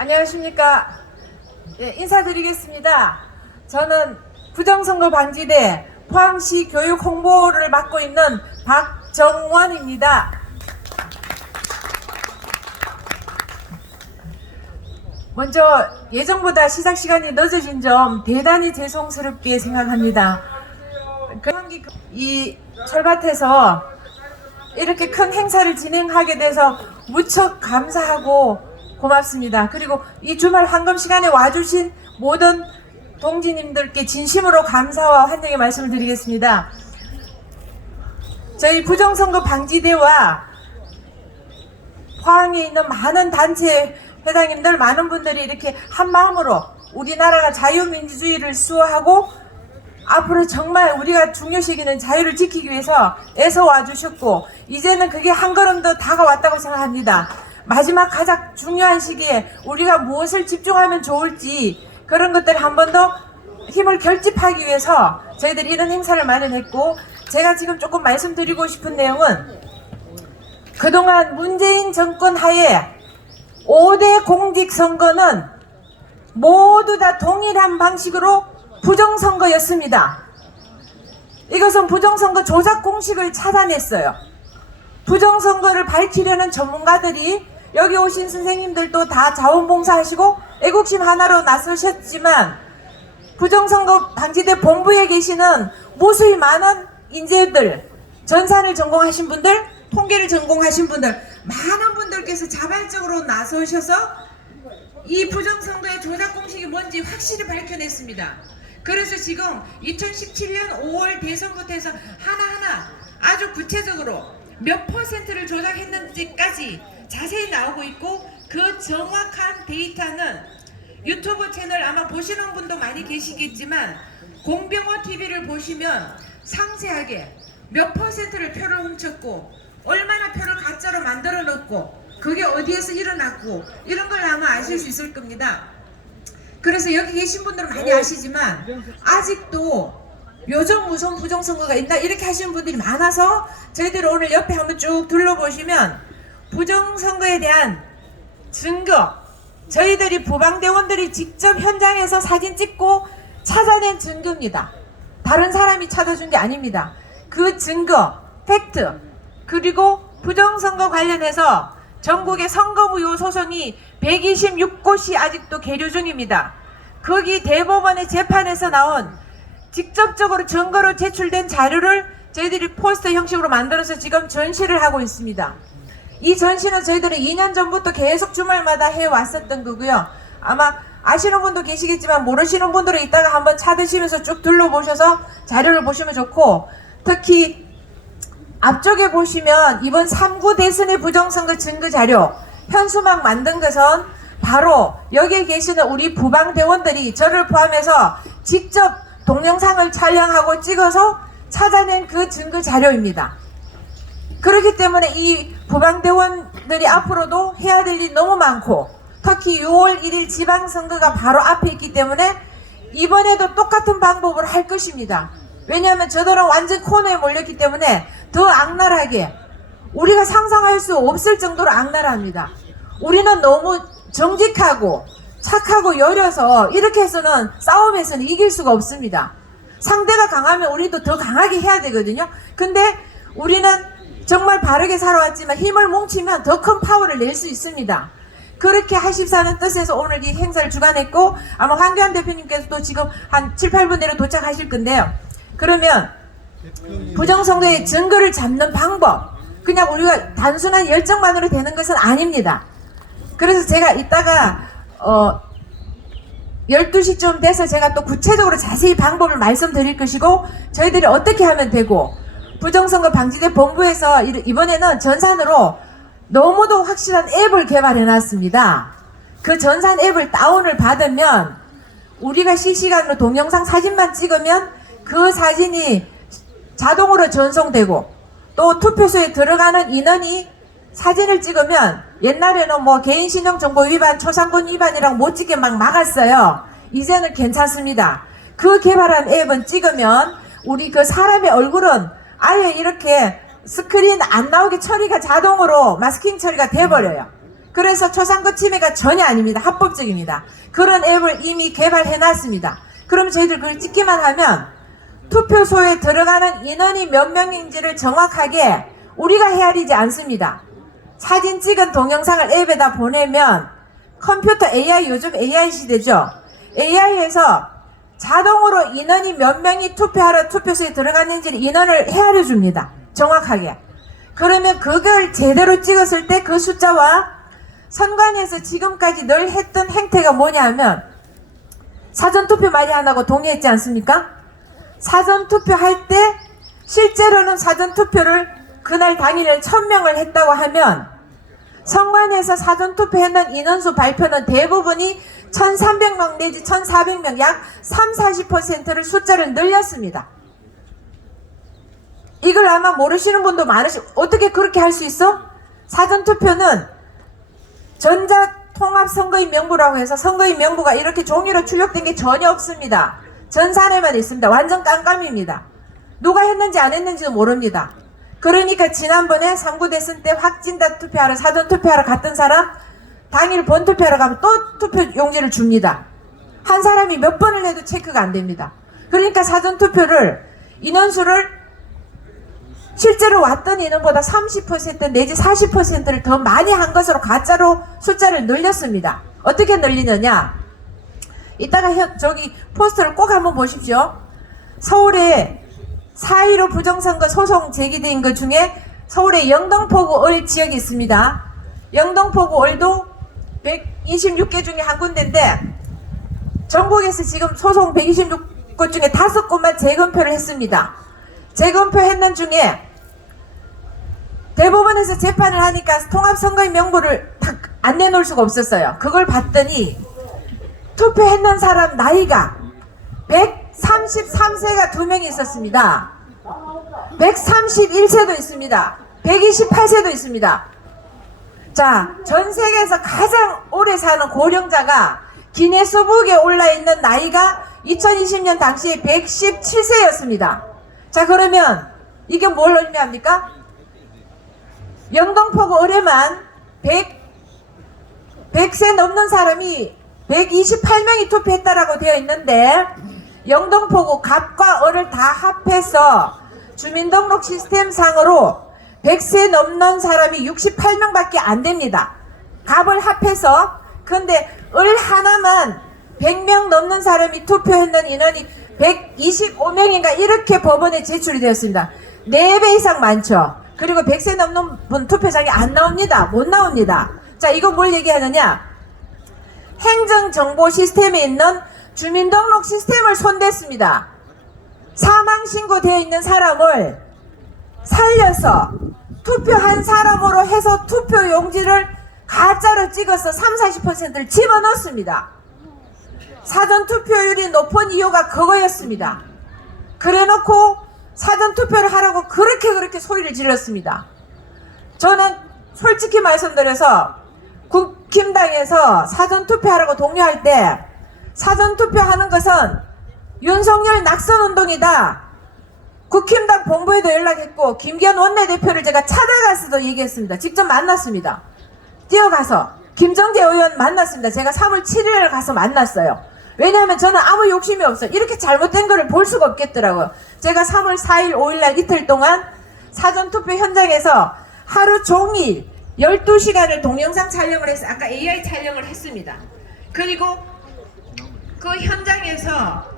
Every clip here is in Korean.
안녕하십니까. 예, 인사드리겠습니다. 저는 부정선거 방지대 포항시 교육 홍보를 맡고 있는 박정원입니다. 먼저 예정보다 시작 시간이 늦어진 점 대단히 죄송스럽게 생각합니다. 이 철밭에서 이렇게 큰 행사를 진행하게 돼서 무척 감사하고 고맙습니다. 그리고 이 주말 황금 시간에 와주신 모든 동지님들께 진심으로 감사와 환영의 말씀을 드리겠습니다. 저희 부정선거 방지대와 포항에 있는 많은 단체 회장님들, 많은 분들이 이렇게 한마음으로 우리나라가 자유민주주의를 수호하고 앞으로 정말 우리가 중요시기는 자유를 지키기 위해서 애써 와주셨고, 이제는 그게 한 걸음 더 다가왔다고 생각합니다. 마지막 가장 중요한 시기에 우리가 무엇을 집중하면 좋을지 그런 것들을 한 번 더 힘을 결집하기 위해서 저희들이 이런 행사를 마련했고, 제가 지금 조금 말씀드리고 싶은 내용은 그동안 문재인 정권 하에 5대 공직선거는 모두 다 동일한 방식으로 부정선거였습니다. 이것은 부정선거 조작 공식을 찾아냈어요. 부정선거를 밝히려는 전문가들이, 여기 오신 선생님들도 다 자원봉사하시고 애국심 하나로 나서셨지만, 부정선거 방지대 본부에 계시는 무수히 많은 인재들, 전산을 전공하신 분들, 통계를 전공하신 분들, 많은 분들께서 자발적으로 나서셔서 이 부정선거의 조작 공식이 뭔지 확실히 밝혀냈습니다. 그래서 지금 2017년 5월 대선부터 해서 하나하나 아주 구체적으로 몇 퍼센트를 조작했는지까지 자세히 나오고 있고, 그 정확한 데이터는 유튜브 채널 아마 보시는 분도 많이 계시겠지만 공병호TV를 보시면 상세하게 몇 퍼센트를 표를 훔쳤고 얼마나 표를 가짜로 만들어 놓고 그게 어디에서 일어났고 이런 걸 아마 아실 수 있을 겁니다. 그래서 여기 계신 분들은 많이 아시지만 아직도 요즘 무슨 부정선거가 있나 이렇게 하시는 분들이 많아서, 저희들이 오늘 옆에 한번 쭉 둘러보시면 부정선거에 대한 증거, 저희들이 부방대원들이 직접 현장에서 사진 찍고 찾아낸 증거입니다. 다른 사람이 찾아준 게 아닙니다. 그 증거, 팩트, 그리고 부정선거 관련해서 전국의 선거무효 소송이 126곳이 아직도 계류 중입니다. 거기 대법원의 재판에서 나온 직접적으로 증거로 제출된 자료를 저희들이 포스터 형식으로 만들어서 지금 전시를 하고 있습니다. 이 전시는 저희들은 2년 전부터 계속 주말마다 해왔었던 거고요. 아마 아시는 분도 계시겠지만 모르시는 분들은 이따가 한번 차 드시면서 쭉 둘러보셔서 자료를 보시면 좋고, 특히 앞쪽에 보시면 이번 3구 대선의 부정선거 증거자료 현수막 만든 것은 바로 여기에 계시는 우리 부방대원들이 저를 포함해서 직접 동영상을 촬영하고 찍어서 찾아낸 그 증거자료입니다. 그렇기 때문에 이 부방대원들이 앞으로도 해야 될 일이 너무 많고, 특히 6월 1일 지방선거가 바로 앞에 있기 때문에 이번에도 똑같은 방법으로 할 것입니다. 왜냐하면 저들은 완전 코너에 몰렸기 때문에 더 악랄하게, 우리가 상상할 수 없을 정도로 악랄합니다. 우리는 너무 정직하고 착하고 여려서 이렇게 해서는 싸움에서는 이길 수가 없습니다. 상대가 강하면 우리도 더 강하게 해야 되거든요. 근데 우리는 정말 바르게 살아왔지만 힘을 뭉치면 더 큰 파워를 낼 수 있습니다. 그렇게 하십사는 뜻에서 오늘 이 행사를 주관했고, 아마 황교안 대표님께서도 지금 한 7, 8분 내로 도착하실 건데요. 그러면 부정선거의 증거를 잡는 방법, 그냥 우리가 단순한 열정만으로 되는 것은 아닙니다. 그래서 제가 이따가 12시쯤 돼서 제가 또 구체적으로 자세히 방법을 말씀드릴 것이고, 저희들이 어떻게 하면 되고, 부정선거 방지대 본부에서 이번에는 전산으로 너무도 확실한 앱을 개발해 놨습니다. 그 전산 앱을 다운을 받으면 우리가 실시간으로 동영상 사진만 찍으면 그 사진이 자동으로 전송되고, 또 투표소에 들어가는 인원이 사진을 찍으면, 옛날에는 뭐 개인신용정보 위반, 초상권 위반이랑 못 찍게 막 막았어요. 이제는 괜찮습니다. 그 개발한 앱은 찍으면 우리 그 사람의 얼굴은 아예 이렇게 스크린 안 나오게 처리가 자동으로 마스킹 처리가 돼버려요. 그래서 초상권 침해가 전혀 아닙니다. 합법적입니다. 그런 앱을 이미 개발해 놨습니다. 그럼 저희들 그걸 찍기만 하면 투표소에 들어가는 인원이 몇 명인지를 정확하게 우리가 헤아리지 않습니다. 사진 찍은 동영상을 앱에다 보내면 컴퓨터 AI, 요즘 AI 시대죠. AI에서 자동으로 인원이 몇 명이 투표하러 투표소에 들어갔는지를 인원을 헤아려 줍니다. 정확하게. 그러면 그걸 제대로 찍었을 때 그 숫자와 선관위에서 지금까지 늘 했던 행태가 뭐냐 하면 사전투표 많이 안 하고 동의했지 않습니까? 사전투표 할 때 실제로는 사전투표를 그날 당일에 1000명을 했다고 하면 선관위에서 사전투표했는 인원수 발표는 대부분이 1300명 내지 1400명 약 30-40%를 숫자를 늘렸습니다. 이걸 아마 모르시는 분도 많으시고 어떻게 그렇게 할 수 있어? 사전투표는 전자통합선거인 명부라고 해서 선거인 명부가 이렇게 종이로 출력된 게 전혀 없습니다. 전산에만 있습니다. 완전 깜깜입니다. 누가 했는지 안 했는지도 모릅니다. 그러니까 지난번에 3구 대선 때 확진자 투표하러 사전투표하러 갔던 사람 당일 본투표하러 가면 또 투표 용지를 줍니다. 한 사람이 몇 번을 해도 체크가 안 됩니다. 그러니까 사전투표를 인원수를 실제로 왔던 인원보다 30% 내지 40%를 더 많이 한 것으로 가짜로 숫자를 늘렸습니다. 어떻게 늘리느냐? 이따가 저기 포스터를 꼭 한번 보십시오. 서울에 4.15 부정선거 소송 제기된 것 중에 서울의 영등포구 을 지역이 있습니다. 영등포구 을도 126개 중에 한 군데인데 전국에서 지금 소송 126곳 중에 5곳만 재검표를 했습니다. 재검표 했는 중에 대법원에서 재판을 하니까 통합선거인 명부를 안 내놓을 수가 없었어요. 그걸 봤더니 투표했는 사람 나이가 133세가 2명이 있었습니다. 131세도 있습니다. 128세도 있습니다. 자, 전 세계에서 가장 오래 사는 고령자가 기네스북에 올라있는 나이가 2020년 당시에 117세였습니다. 자, 그러면 이게 뭘 의미합니까? 영등포구 을에만 100세 넘는 사람이 128명이 투표했다라고 되어 있는데 영등포구 갑과 을을 다 합해서 주민등록 시스템상으로 100세 넘는 사람이 68명밖에 안 됩니다. 갑을 합해서. 근데 을 하나만 100명 넘는 사람이 투표했는 인원이 125명인가 이렇게 법원에 제출이 되었습니다. 4배 이상 많죠. 그리고 100세 넘는 분 투표장에 안 나옵니다. 못 나옵니다. 자, 이거 뭘 얘기하느냐? 행정정보 시스템에 있는 주민등록 시스템을 손댔습니다. 사망신고되어 있는 사람을 살려서 투표한 사람으로 해서 투표 용지를 가짜로 찍어서 30-40%를 집어넣습니다. 사전투표율이 높은 이유가 그거였습니다. 그래놓고 사전투표를 하라고 그렇게 소리를 질렀습니다. 저는 솔직히 말씀드려서 국힘당에서 사전투표하라고 독려할 때 사전투표하는 것은 윤석열 낙선운동이다. 국힘당 본부에도 연락했고 김기현 원내대표를 제가 찾아가서도 얘기했습니다. 직접 만났습니다. 뛰어가서 김정재 의원 만났습니다. 제가 3월 7일에 가서 만났어요. 왜냐하면 저는 아무 욕심이 없어요. 이렇게 잘못된 거를 볼 수가 없겠더라고요. 제가 3월 4일 5일날 이틀 동안 사전투표 현장에서 하루 종일 12시간을 동영상 촬영을 해서 아까 AI 촬영을 했습니다. 그리고 그 현장에서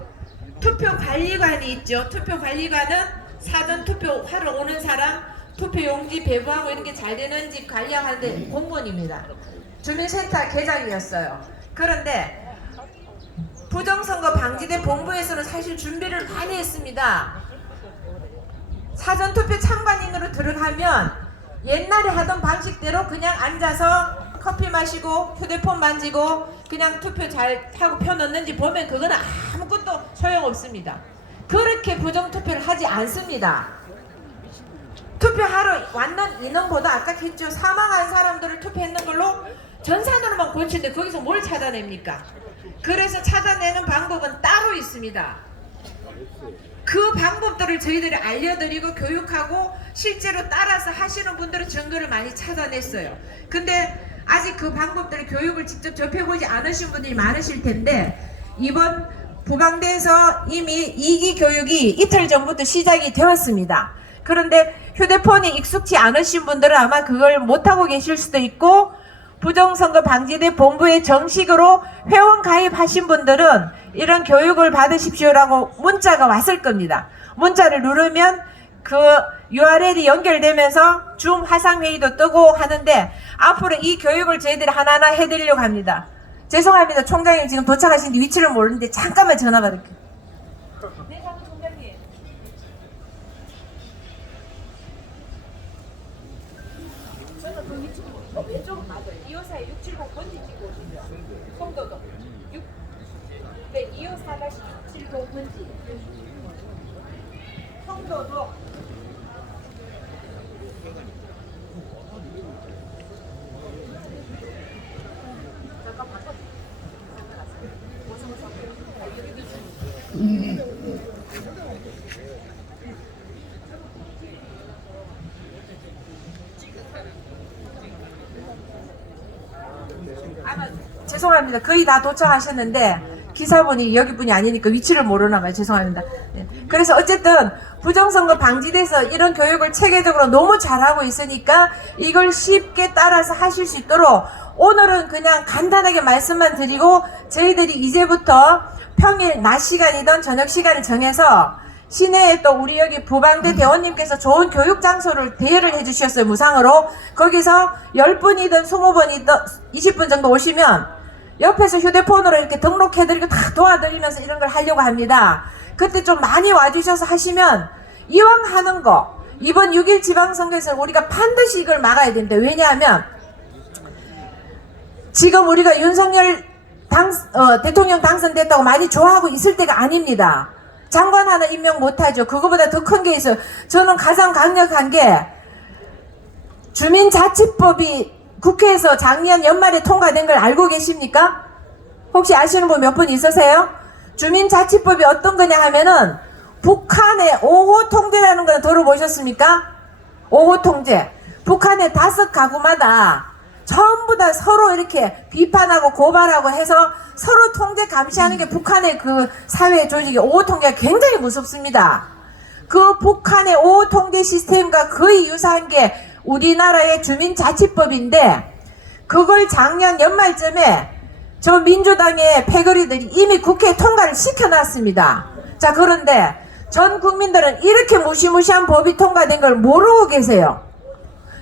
투표관리관이 있죠. 투표관리관은 사전투표 하러 오는 사람 투표용지 배부하고 이런 게 잘 되는지 관리하는데 공무원입니다. 주민센터 계장이었어요. 그런데 부정선거 방지대 본부에서는 사실 준비를 많이 했습니다. 사전투표 참관인으로 들어가면 옛날에 하던 방식대로 그냥 앉아서 커피 마시고 휴대폰 만지고 그냥 투표 잘 하고 표 넣는지 보면 그거는 아무것도 소용없습니다. 그렇게 부정투표를 하지 않습니다. 투표하러 왔는 인원보다 아까 했죠. 사망한 사람들을 투표했는 걸로 전산으로만 고치는데 거기서 뭘 찾아냅니까? 그래서 찾아내는 방법은 따로 있습니다. 그 방법들을 저희들이 알려드리고 교육하고 실제로 따라서 하시는 분들은 증거를 많이 찾아냈어요. 근데 아직 그 방법들을 교육을 직접 접해보지 않으신 분들이 많으실 텐데 이번 부방대에서 이미 2기 교육이 이틀 전부터 시작이 되었습니다. 그런데 휴대폰이 익숙치 않으신 분들은 아마 그걸 못하고 계실 수도 있고 부정선거 방지대 본부에 정식으로 회원 가입하신 분들은 이런 교육을 받으십시오라고 문자가 왔을 겁니다. 문자를 누르면 그 URL이 연결되면서 줌 화상회의도 뜨고 하는데 앞으로 이 교육을 저희들이 하나하나 해드리려고 합니다. 죄송합니다. 총장님 지금 도착하시는데 위치를 모르는데 잠깐만 전화 받을게요. 네, 사무총장님. 저는 그 위치 왼쪽은 맞아요. 254에 670 번지 찍고 오시죠. 송도도. 네, 254-670 번지. 송도도. 죄송합니다. 거의 다 도착하셨는데 기사분이 여기 분이 아니니까 위치를 모르나 봐요. 죄송합니다. 네. 그래서 어쨌든 부정선거 방지돼서 이런 교육을 체계적으로 너무 잘하고 있으니까 이걸 쉽게 따라서 하실 수 있도록 오늘은 그냥 간단하게 말씀만 드리고 저희들이 이제부터 평일 낮 시간이든 저녁 시간을 정해서 시내에 또 우리 여기 부방대 대원님께서 좋은 교육 장소를 대여를 해주셨어요. 무상으로. 거기서 10분이든 20분이든 20분 정도 오시면 옆에서 휴대폰으로 이렇게 등록해드리고 다 도와드리면서 이런 걸 하려고 합니다. 그때 좀 많이 와주셔서 하시면 이왕 하는 거 이번 6.1 지방선거에서 우리가 반드시 이걸 막아야 된다. 왜냐하면 지금 우리가 윤석열 대통령 당선됐다고 많이 좋아하고 있을 때가 아닙니다. 장관 하나 임명 못하죠. 그거보다 더 큰 게 있어요. 저는 가장 강력한 게 주민자치법이 국회에서 작년 연말에 통과된 걸 알고 계십니까? 혹시 아시는 분 몇 분 있으세요? 주민자치법이 어떤 거냐 하면은 북한의 5호 통제라는 거 들어보셨습니까? 5호 통제. 북한의 5가구마다 전부 다 서로 이렇게 비판하고 고발하고 해서 서로 통제 감시하는 게 북한의 그 사회 조직이 5호 통제가 굉장히 무섭습니다. 그 북한의 5호 통제 시스템과 거의 유사한 게 우리나라의 주민자치법인데 그걸 작년 연말쯤에 저 민주당의 패거리들이 이미 국회에 통과를 시켜놨습니다. 자, 그런데 전 국민들은 이렇게 무시무시한 법이 통과된 걸 모르고 계세요.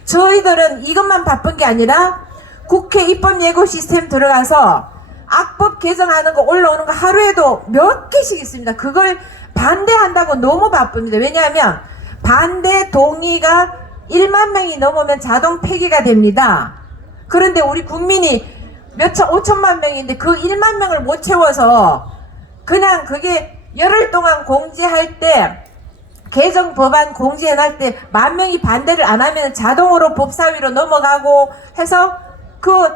저희들은 이것만 바쁜 게 아니라 국회 입법 예고 시스템 들어가서 악법 개정하는 거 올라오는 거 하루에도 몇 개씩 있습니다. 그걸 반대한다고 너무 바쁩니다. 왜냐하면 반대 동의가 1만 명이 넘으면 자동 폐기가 됩니다. 그런데 우리 국민이 5천만 명인데 그 1만 명을 못 채워서 그냥 그게 열흘 동안 공지할 때 개정 법안 공지해놨을 때 10,000명이 반대를 안 하면 자동으로 법사위로 넘어가고 해서 그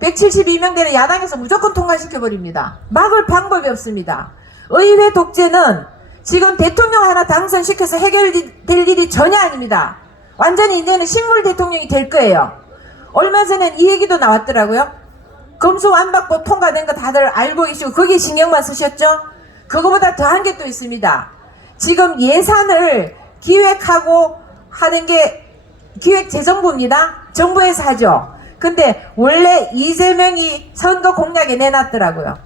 172명 되는 야당에서 무조건 통과시켜버립니다. 막을 방법이 없습니다. 의회 독재는 지금 대통령 하나 당선시켜서 해결될 일이 전혀 아닙니다. 완전히 이제는 식물 대통령이 될 거예요. 얼마 전엔 이 얘기도 나왔더라고요. 검수완박법 통과된 거 다들 알고 계시고 거기에 신경만 쓰셨죠? 그거보다 더한 게 또 있습니다. 지금 예산을 기획하고 하는 게 기획재정부입니다. 정부에서 하죠. 근데 원래 이재명이 선거 공약에 내놨더라고요.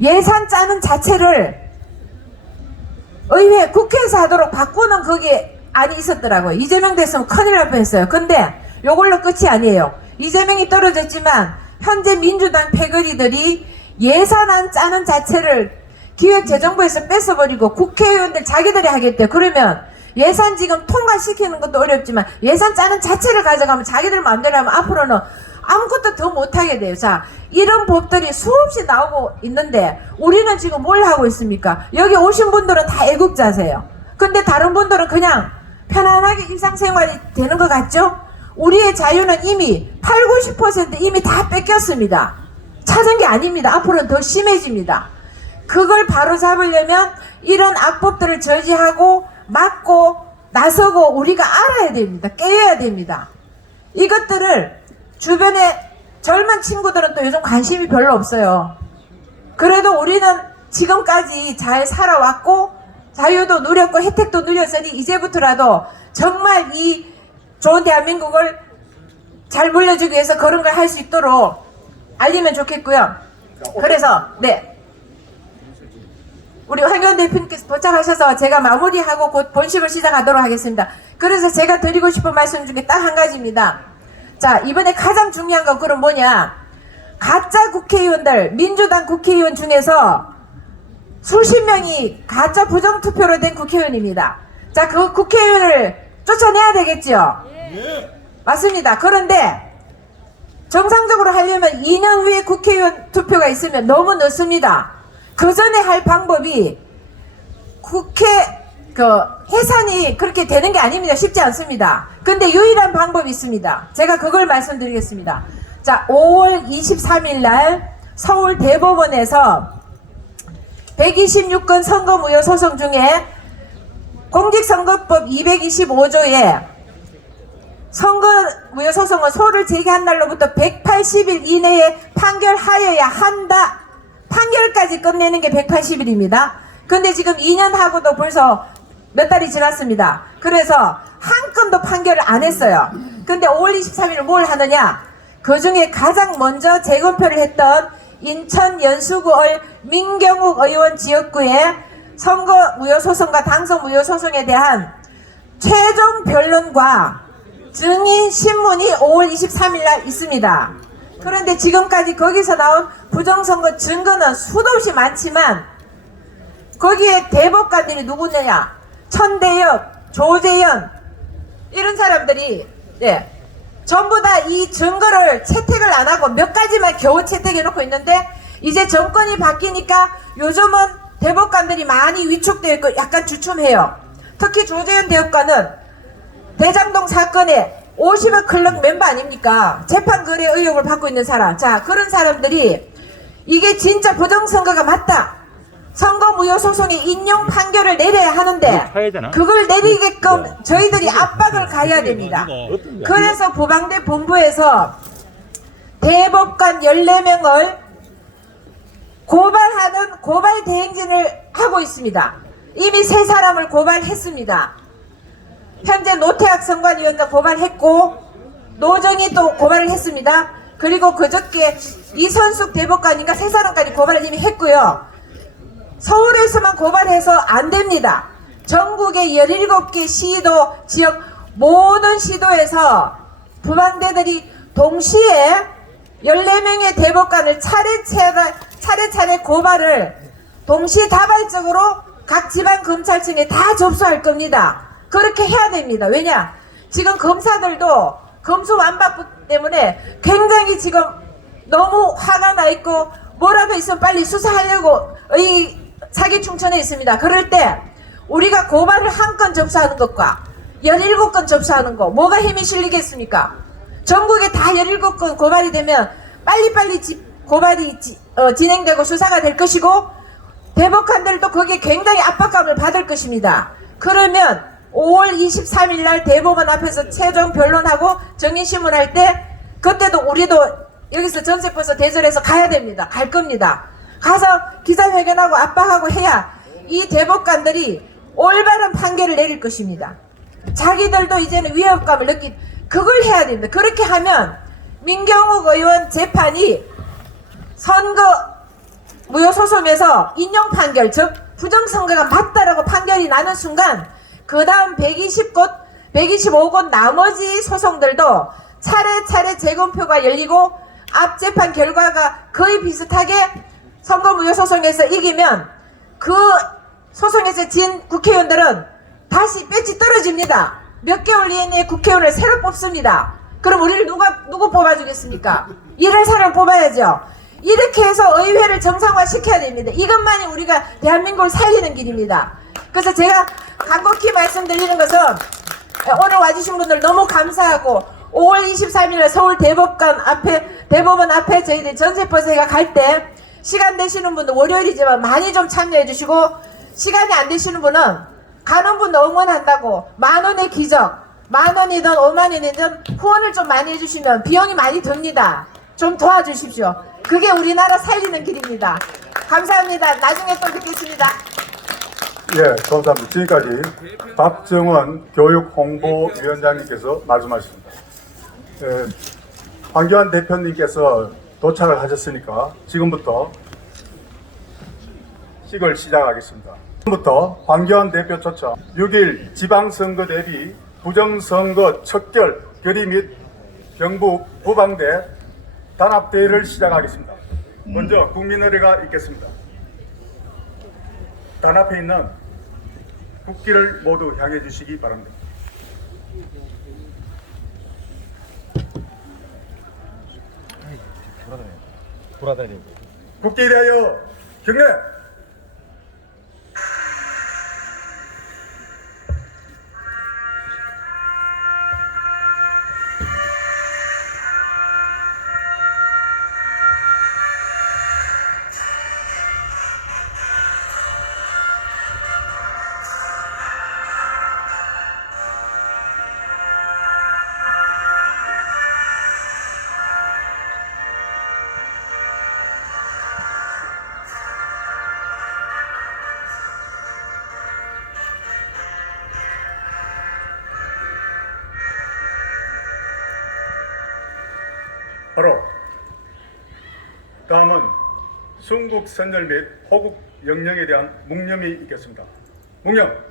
예산 짜는 자체를 의회 국회에서 하도록 바꾸는 그게 안이 있었더라고요. 이재명 됐으면 큰일 날 뻔했어요. 근데 요걸로 끝이 아니에요. 이재명이 떨어졌지만 현재 민주당 패거리들이 예산안 짜는 자체를 기획재정부에서 뺏어버리고 국회의원들 자기들이 하겠대요. 그러면 예산 지금 통과시키는 것도 어렵지만 예산 짜는 자체를 가져가면 자기들 마음대로 하면 앞으로는 아무것도 더 못하게 돼요. 자, 이런 법들이 수없이 나오고 있는데 우리는 지금 뭘 하고 있습니까? 여기 오신 분들은 다 애국자세요. 근데 다른 분들은 그냥 편안하게 일상생활이 되는 것 같죠? 우리의 자유는 이미 80~90% 이미 다 뺏겼습니다. 찾은 게 아닙니다. 앞으로는 더 심해집니다. 그걸 바로 잡으려면 이런 악법들을 저지하고 막고 나서고 우리가 알아야 됩니다. 깨야 됩니다. 이것들을 주변에 젊은 친구들은 또 요즘 관심이 별로 없어요. 그래도 우리는 지금까지 잘 살아왔고 자유도 누렸고 혜택도 누렸으니 이제부터라도 정말 이 좋은 대한민국을 잘 물려주기 위해서 그런 걸 할 수 있도록 알리면 좋겠고요. 그래서 네, 우리 황교안 대표님께서 도착하셔서 제가 마무리하고 곧 본식을 시작하도록 하겠습니다. 그래서 제가 드리고 싶은 말씀 중에 딱 한 가지입니다. 자, 이번에 가장 중요한 건 그럼 뭐냐, 가짜 국회의원들, 민주당 국회의원 중에서 수십 명이 가짜 부정투표로 된 국회의원입니다. 자, 그 국회의원을 쫓아내야 되겠죠? 맞습니다. 그런데 정상적으로 하려면 2년 후에 국회의원 투표가 있으면 너무 늦습니다. 그 전에 할 방법이 국회 해산이 그렇게 되는 게 아닙니다. 쉽지 않습니다. 근데 유일한 방법이 있습니다. 제가 그걸 말씀드리겠습니다. 자, 5월 23일 날 서울 대법원에서 126건 선거무효 소송 중에 공직선거법 225조에 선거무효 소송은 소를 제기한 날로부터 180일 이내에 판결하여야 한다. 판결까지 끝내는 게 180일입니다. 근데 지금 2년 하고도 벌써 몇 달이 지났습니다. 그래서 한 건도 판결을 안 했어요. 근데 5월 23일 뭘 하느냐? 그 중에 가장 먼저 재검표를 했던 인천 연수구을 민경욱 의원 지역구의 선거무효 소송과 당선무효 소송에 대한 최종 변론과 증인 신문이 5월 23일 날 있습니다. 그런데 지금까지 거기서 나온 부정선거 증거는 수도 없이 많지만 거기에 대법관들이 누구냐? 천대엽, 조재현 이런 사람들이 전부 다 이 증거를 채택을 안 하고 몇 가지만 겨우 채택해 놓고 있는데 이제 정권이 바뀌니까 요즘은 대법관들이 많이 위축되어 있고 약간 주춤해요. 특히 조재현 대법관은 대장동 사건에 50억 클럽 멤버 아닙니까? 재판 거래 의혹을 받고 있는 사람. 자, 그런 사람들이 이게 진짜 부정선거가 맞다, 선거무효 소송의 인용 판결을 내려야 하는데 그걸 내리게끔 저희들이 압박을 가해야 됩니다. 그래서 부방대 본부에서 대법관 14명을 고발하는 고발 대행진을 하고 있습니다. 이미 3사람을 고발했습니다. 현재 노태학 선관위원장 고발했고 노정희 또 고발을 했습니다. 그리고 그저께 이선숙 대법관인가 3사람까지 고발을 이미 했고요. 서울에서만 고발해서 안 됩니다. 전국의 17개 시도, 지역 모든 시도에서 부방대들이 동시에 14명의 대법관을 차례차례 고발을 동시다발적으로 각 지방검찰청에 다 접수할 겁니다. 그렇게 해야 됩니다. 왜냐? 지금 검사들도 검수완박 때문에 굉장히 지금 너무 화가 나 있고 뭐라도 있으면 빨리 수사하려고 사기충천에 있습니다. 그럴 때 우리가 고발을 한 건 접수하는 것과 17건 접수하는 거 뭐가 힘이 실리겠습니까? 전국에 다 17건 고발이 되면 빨리빨리 고발이 진행되고 수사가 될 것이고 대법관들도 거기에 굉장히 압박감을 받을 것입니다. 그러면 5월 23일 날 대법원 앞에서 최종 변론하고 정인신문할 때 그때도 우리도 여기서 전세버스 대절해서 가야 됩니다. 갈 겁니다. 가서 기자회견하고 압박하고 해야 이 대법관들이 올바른 판결을 내릴 것입니다. 자기들도 이제는 위협감을 그걸 해야 됩니다. 그렇게 하면 민경욱 의원 재판이 선거무효 소송에서 인용 판결, 즉 부정선거가 맞다라고 판결이 나는 순간 그 다음 125곳 나머지 소송들도 차례차례 재검표가 열리고 앞 재판 결과가 거의 비슷하게 선거무효 소송에서 이기면 그 소송에서 진 국회의원들은 다시 배지 떨어집니다. 몇 개월 이내에 국회의원을 새로 뽑습니다. 그럼 우리를 누구 뽑아주겠습니까? 일할 사람 뽑아야죠. 이렇게 해서 의회를 정상화 시켜야 됩니다. 이것만이 우리가 대한민국을 살리는 길입니다. 그래서 제가 간곡히 말씀드리는 것은 오늘 와주신 분들 너무 감사하고 5월 23일 서울 대법원 앞에 저희들 전세버스가 갈 때 시간 되시는 분들 월요일이지만 많이 좀 참여해 주시고 시간이 안 되시는 분은 가는 분도 응원한다고 10,000원의 기적 10,000원이든 50,000원이든 후원을 좀 많이 해주시면 비용이 많이 듭니다. 좀 도와주십시오. 그게 우리나라 살리는 길입니다. 감사합니다. 나중에 또 뵙겠습니다. 예, 감사합니다. 지금까지 박정원 교육홍보위원장님께서 말씀하셨습니다. 예, 황교안 대표님께서 도착을 하셨으니까 지금부터 식을 시작하겠습니다. 지금부터 황교안 대표 초청 6일 지방선거 대비 부정선거 척결 결의 및 경북 부방대 단합대회를 시작하겠습니다. 먼저 국민의례가 있겠습니다. 단합에 있는 국기를 모두 향해 주시기 바랍니다. 돌아다니고. 국기에 대하여 경례! 바로 다음은 순국 선열 및 호국 영령에 대한 묵념이 있겠습니다. 묵념.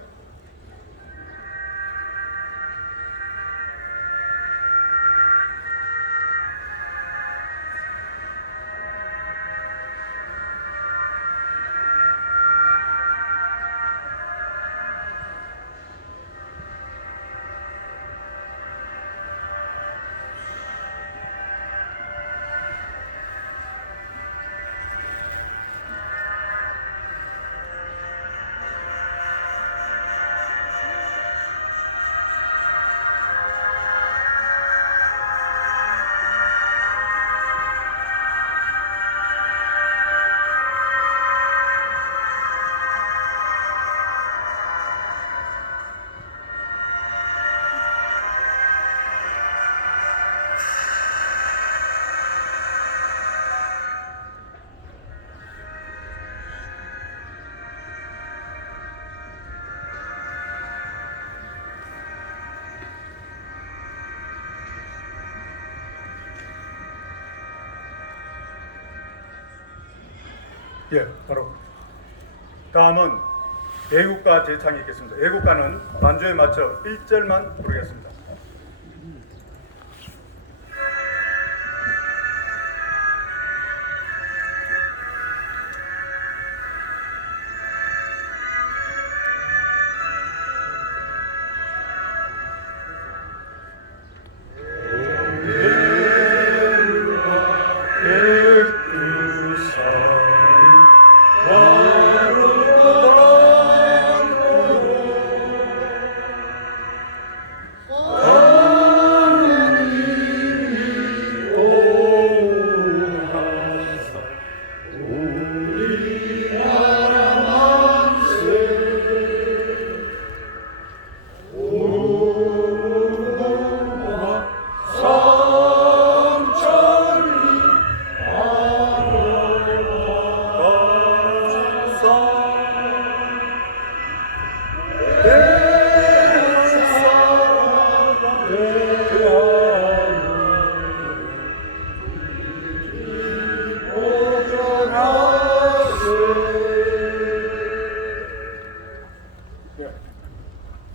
예, 바로 다음은 애국가 제창이 있겠습니다. 애국가는 반주에 맞춰 1절만 부르겠습니다.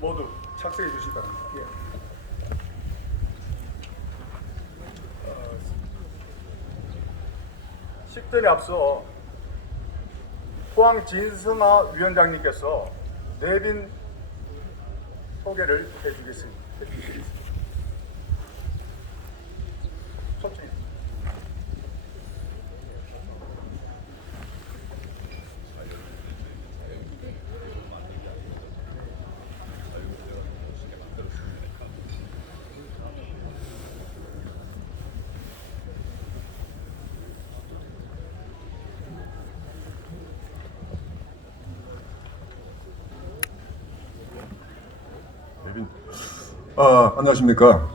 모두 착석해 주시기 바랍니다. 예. 식전에 앞서 포항 진성아 위원장님께서 내빈 소개를 해주겠습니다. 천천히. 안녕하십니까.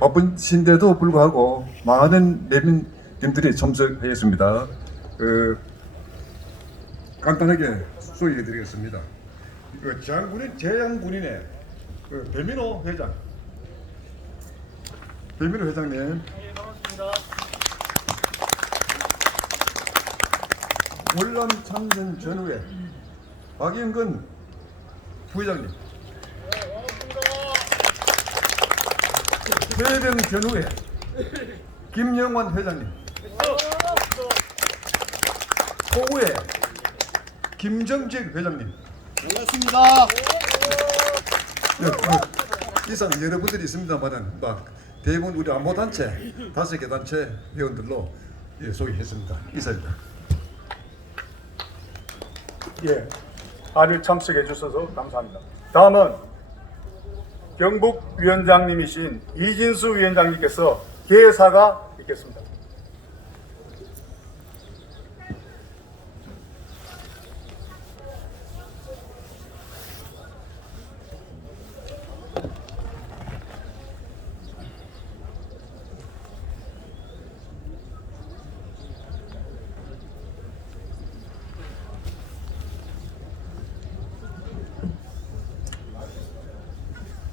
바쁘신데도 불구하고 많은 내빈님들이 참석하였습니다. 간단하게 소개해 드리겠습니다. 장군인 재향군인의 배민호 회장. 배민호 회장님. 월남 참전 전후에 박영근 부회장님. 해병 전후에 김영환 회장님. 호구에 김정직 회장님. 반갑습니다. 이상 여러분들이 있습니다만은 대부분 우리 안보단체 5개 단체 회원들로 소개했습니다. 이상입니다. 예, 아를 참석해 주셔서 감사합니다. 다음은 경북위원장님이신 이진수 위원장님께서 개사가 있겠습니다.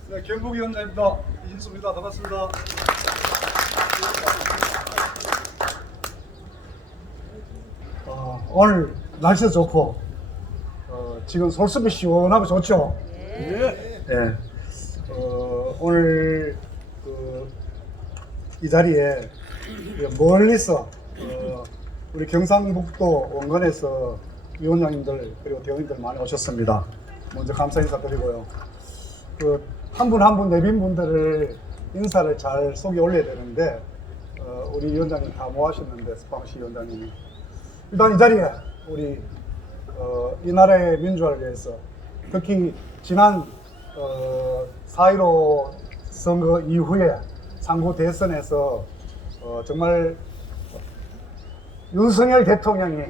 네, 경북위원장입니다. 이진수입니다. 반갑습니다. 오늘 날씨도 좋고 지금 솔수비 시원하고 좋죠. 네. 오늘 이 자리에 멀리서 우리 경상북도 원건에서 위원장님들 그리고 대원님들 많이 오셨습니다. 먼저 감사 인사드리고요. 한 분 한 분 내빈 분들을 인사를 잘 속에 올려야 되는데 우리 위원장님 다 모아셨는데 스팡시 위원장님이 일단 이 자리에 우리 이 나라의 민주화를 위해서 특히 지난 4.15 선거 이후에 상부 대선에서 정말 윤석열 대통령이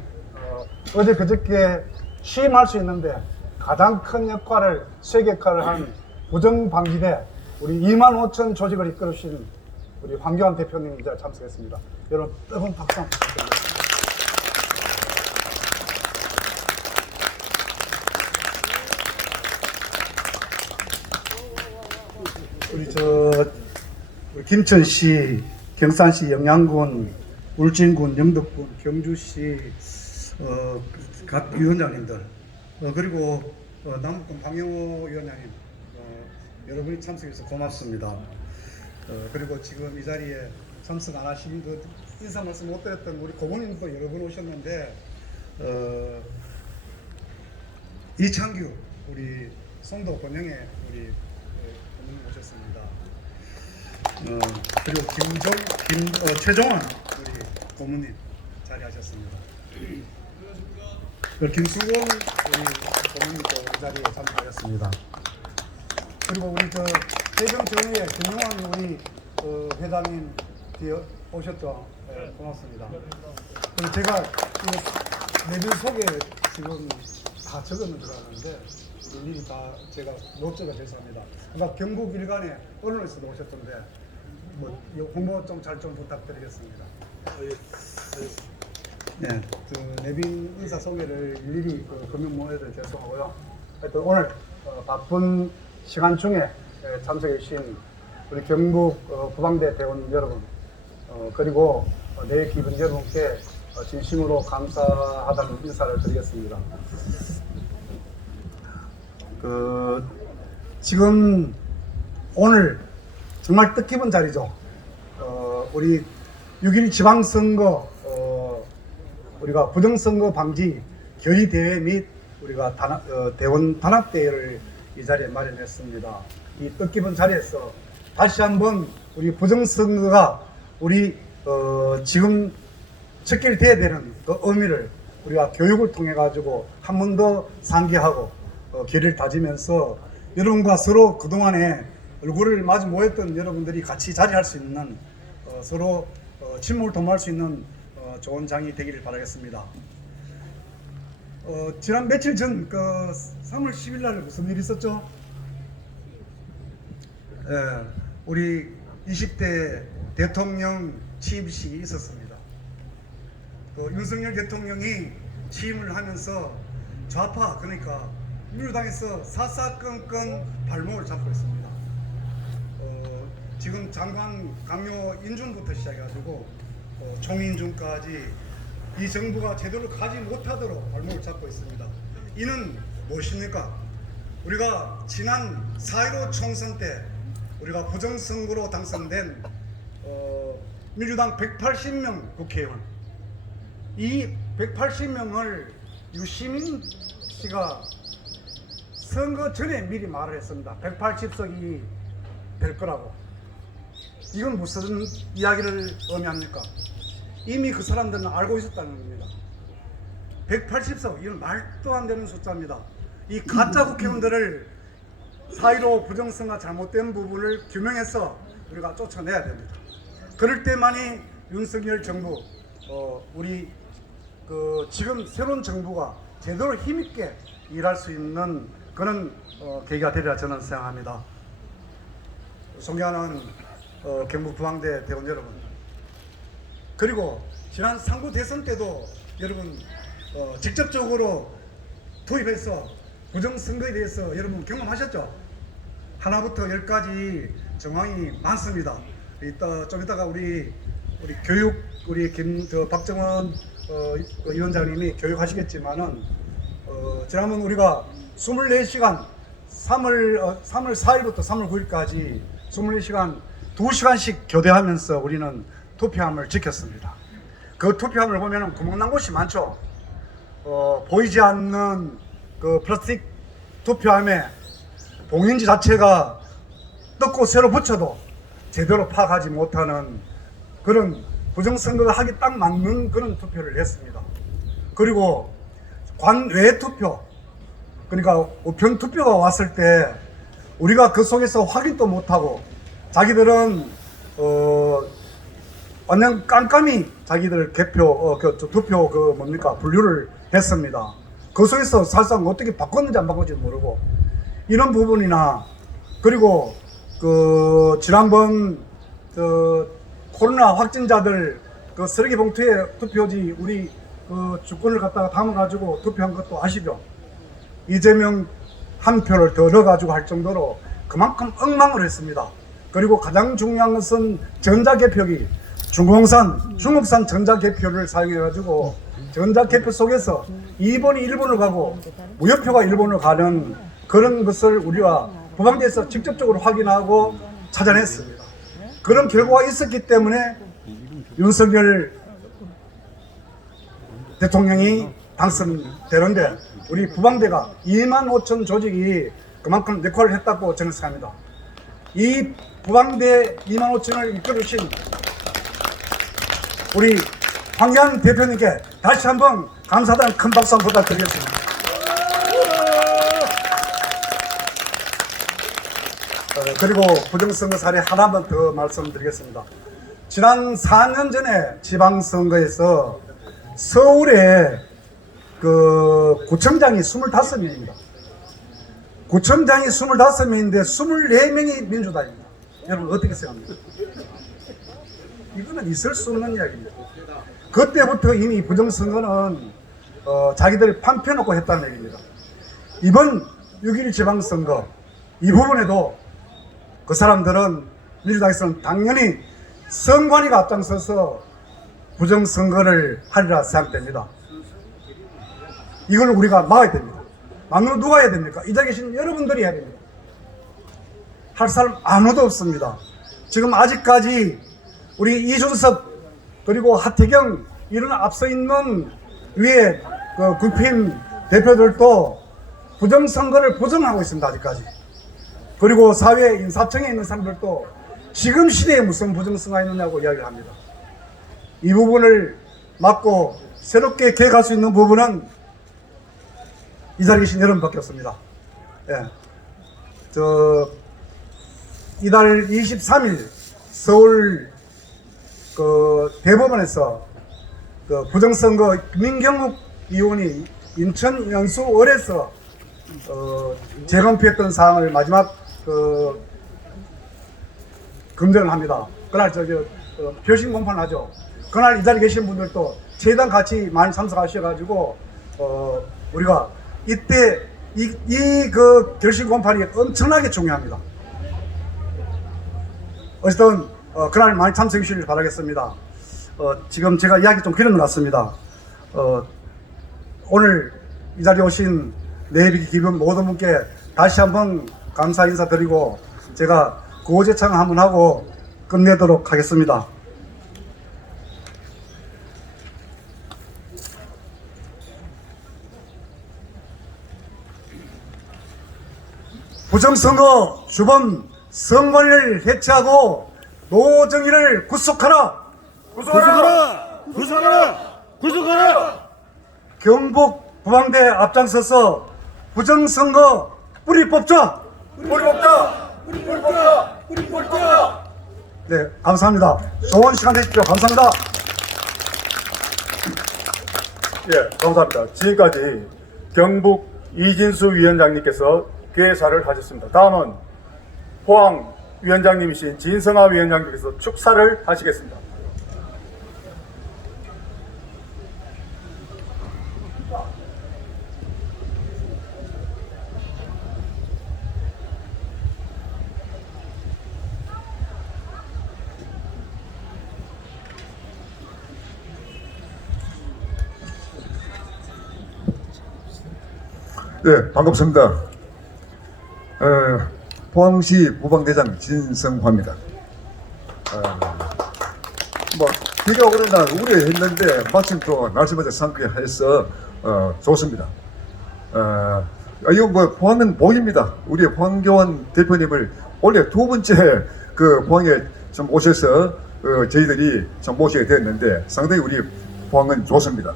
어제 그저께 취임할 수 있는데 가장 큰 역할을 쇄격화를 한 부정방지대 우리 25,000 조직을 이끌으신 우리 황교안 대표님이 이제 참석했습니다. 여러분 뜨거운 박수 한번 부탁드립니다. 우리 김천시, 경산시, 영양군, 울진군, 영덕군, 경주시 각 위원장님들 그리고 남북동 강영호 위원장님 여러분이 참석해서 고맙습니다. 그리고 지금 이 자리에 참석 안 하신 인사 말씀 못 드렸던 우리 고모님도 여러 분 오셨는데 이창규 우리 송도 권영의 우리 고모님 오셨습니다. 그리고 최종환 우리 고모님 자리하셨습니다. 김수원 우리 고모님도 이 자리에 참석하셨습니다. 그리고 우리 해병 전후에 김용환 우리 회장님 뒤에 오셨죠? 네, 고맙습니다. 그리고 제가 내빈 소개 지금 다 적었는 줄 알았는데 일일이 다 제가 못 적어 죄송합니다. 아까 경북 일간에 언론에서도 오셨던데 뭐 홍보 좀 잘 좀 부탁드리겠습니다. 네, 내빈 인사 소개를 일일이 금융 모여서 죄송하고요. 하여튼 오늘 바쁜 시간 중에 참석해 주신 우리 경북 부방대 대원 여러분 그리고 내 기분 여러분께 진심으로 감사하다는 인사를 드리겠습니다. 지금 오늘 정말 뜻깊은 자리죠. 우리 6.1 지방선거 우리가 부정선거 방지 결의대회 및 우리가 대원 단합대회를 이 자리에 마련했습니다. 이 뜻깊은 자리에서 다시 한번 우리 부정선거가 우리 지금 척결돼야 되는 그 의미를 우리가 교육을 통해 가지고 한 번 더 상기하고 결의를 다지면서 여러분과 서로 그동안에 얼굴을 마주 모였던 여러분들이 같이 자리할 수 있는 서로 친목을 도모할 수 있는 좋은 장이 되기를 바라겠습니다. 지난 며칠 전 3월 10일 날 무슨 일이 있었죠? 우리 20대 대통령 취임식이 있었습니다. 윤석열 대통령이 취임을 하면서 좌파, 그러니까 민주당에서 사사건건 발목을 잡고 있습니다. 지금 장관 강요 인준부터 시작해가지고 총인준까지 이 정부가 제대로 가지 못하도록 발목을 잡고 있습니다. 이는 무엇입니까? 우리가 지난 4.15 총선 때 우리가 부정선거로 당선된 민주당 180명 국회의원, 이 180명을 유시민 씨가 선거 전에 미리 말을 했습니다. 180석이 될 거라고. 이건 무슨 이야기를 의미합니까? 이미 그 사람들은 알고 있었다는 겁니다. 180석, 이건 말도 안 되는 숫자입니다. 이 가짜 국회의원들을 4.15 부정선거 잘못된 부분을 규명해서 우리가 쫓아내야 됩니다. 그럴 때만이 윤석열 정부, 우리 지금 새로운 정부가 제대로 힘있게 일할 수 있는 그런 계기가 되리라 저는 생각합니다. 존경하는 경북 부방대 대원 여러분, 그리고 지난 상부 대선 때도 여러분 직접적으로 투입해서 부정선거에 대해서 여러분 경험하셨죠? 하나부터 10까지 정황이 많습니다. 좀 이따가 우리 교육, 우리 박정원 위원장님이 교육하시겠지만은 지난번 우리가 24시간 3월 4일부터 3월 9일까지 24시간 2시간씩 교대하면서 우리는 투표함을 지켰습니다. 그 투표함을 보면은 구멍난 곳이 많죠. 보이지 않는 그 플라스틱 투표함에 봉인지 자체가 뜯고 새로 붙여도 제대로 파악하지 못하는 그런 부정선거가 하기 딱 맞는 그런 투표를 했습니다. 그리고 관외 투표, 그러니까 우편 투표가 왔을 때 우리가 그 속에서 확인도 못하고 자기들은 완전 깜깜이 자기들 개표 투표 분류를 했습니다. 그 속에서 사실상 어떻게 바꿨는지 안 바꿨는지 모르고 이런 부분이나, 그리고 지난번 코로나 확진자들 쓰레기 봉투에 투표지 우리 주권을 갖다가 담아가지고 투표한 것도 아시죠? 이재명 한 표를 더 넣어가지고 할 정도로 그만큼 엉망을 했습니다. 그리고 가장 중요한 것은 전자개표기, 중국산 전자개표를 사용해가지고 전자개표 속에서 2번이 일본을 가고 무효표가 일본을 가는 그런 것을 우리가 부방대에서 직접적으로 확인하고 찾아냈습니다. 그런 결과가 있었기 때문에 윤석열 대통령이 당선되는데 우리 부방대가 25,000 조직이 그만큼 역할을 했다고 저는 생각합니다. 이 부방대 25,000을 이끌으신 우리 황교안 대표님께 다시 한번 감사하다는 큰 박수 한번 부탁드리겠습니다. 그리고 부정선거 사례 하나만 더 말씀드리겠습니다. 지난 4년 전에 지방선거에서 서울에 구청장이 25명입니다. 구청장이 25명인데 24명이 민주당입니다. 여러분 어떻게 생각합니까? 이거는 있을 수 없는 이야기입니다. 그때부터 이미 부정선거는 자기들 판 펴놓고 했다는 얘기입니다. 이번 6.1 지방선거 이 부분에도 그 사람들은 민주당에서는 당연히 선관위가 앞장서서 부정선거를 하리라 생각됩니다. 이걸 우리가 막아야 됩니다. 막는 누가 해야 됩니까? 이 자리에 계신 여러분들이 해야 됩니다. 할 사람 아무도 없습니다. 지금 아직까지 우리 이준석 그리고 하태경 이런 앞서 있는 위에 국힘 대표들도 부정선거를 부정하고 있습니다. 아직까지. 그리고 사회 인사청에 있는 사람들도 지금 시대에 무슨 부정선거가 있느냐고 이야기를 합니다. 이 부분을 막고 새롭게 계획할 수 있는 부분은 이 자리에 계신 여러분밖에 없습니다. 예. 이달 23일 서울 대법원에서 부정선거 민경욱 의원이 인천 연수원에서 재검표했던 사항을 마지막 검증을 합니다. 그날 결심 공판을 하죠. 그날 이 자리에 계신 분들도 재단 같이 많이 참석하셔가지고 우리가 이때 그 결심 공판이 엄청나게 중요합니다. 어쨌든 그날 많이 참석해 주시길 바라겠습니다. 지금 제가 이야기 좀 길은 것 같습니다. 오늘 이 자리에 오신 내비 기분 모든 분께 다시 한번 감사 인사드리고 제가 구호제창 한번 하고 끝내도록 하겠습니다. 부정선거 주범 선관위를 해체하고 노정희를 구속하라! 구속하라! 구속하라! 구속하라! 경북 부방대 앞장서서 부정선거 뿌리 뽑자! 뿌리 뽑자! 뿌리 뽑자! 뿌리 뽑자! 네, 감사합니다. 좋은 시간 되십시오. 감사합니다. 예, 감사합니다. 지금까지 경북 이진수 위원장님께서 개사를 하셨습니다. 다음은 포항 위원장님이신 진성아 위원장님께서 축사를 하시겠습니다. 네, 반갑습니다. 포항시 부방대장 진성화입니다. 비가 오는 날 우려했는데 마침 또 날씨마저 상쾌해서 좋습니다. 이거 포항은 복입니다. 우리 포항교원 대표님을 원래 두 번째 그 포항에 좀 오셔서 저희들이 좀 모시게 됐는데 상당히 우리 포항은 좋습니다.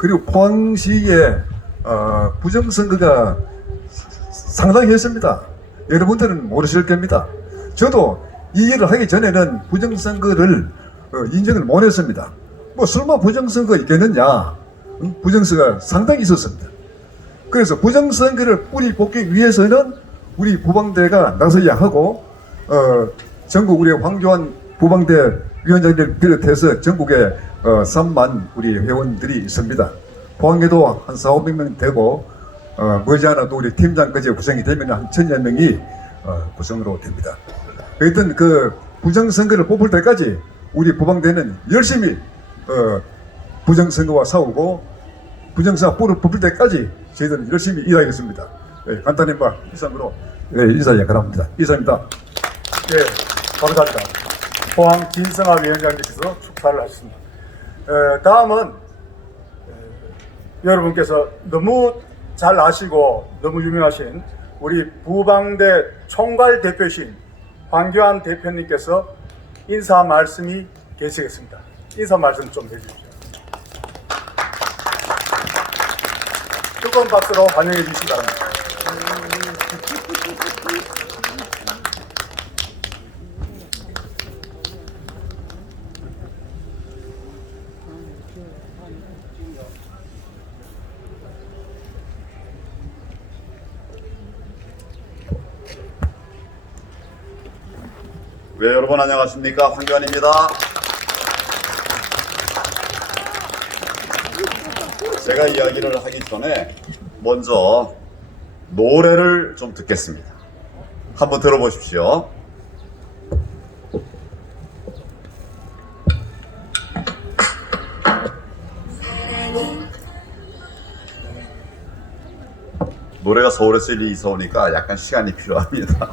그리고 포항시에 부정선거가 상당히 했습니다. 여러분들은 모르실 겁니다. 저도 이 일을 하기 전에는 부정선거를 인정을 못 했습니다. 설마 부정선거 있겠느냐? 부정선거가 상당히 있었습니다. 그래서 부정선거를 뿌리 뽑기 위해서는 우리 부방대가 나서야 하고 전국 우리 황교안 부방대 위원장님을 비롯해서 전국에 3만 우리 회원들이 있습니다. 포항에도 한 4,500명 되고 머지않아도 우리 팀장까지 구성이 되면 한 1,000여 명이 구성으로 됩니다. 하여튼 그 부정선거를 뽑을 때까지 우리 부방대는 열심히 부정선거와 싸우고 부정선거 뽑을 때까지 저희들은 열심히 일하겠습니다. 네, 간단히 이상으로 인사에 가랍니다. 이상입니다. 예, 감사합니다. 포항 진성아 위원장님께서 축사를 하셨습니다. 다음은 여러분께서 너무 잘 아시고 너무 유명하신 우리 부방대 총괄 대표이신 황교안 대표님께서 인사 말씀이 계시겠습니다. 인사 말씀 좀 해주십시오. 뜨거운 박수로 환영해 주시기 바랍니다. 네, 여러분 안녕하십니까? 황교안입니다. 제가 이야기를 하기 전에 먼저 노래를 좀 듣겠습니다. 한번 들어보십시오. 노래가 서울에서 일리 이사 오니까 약간 시간이 필요합니다.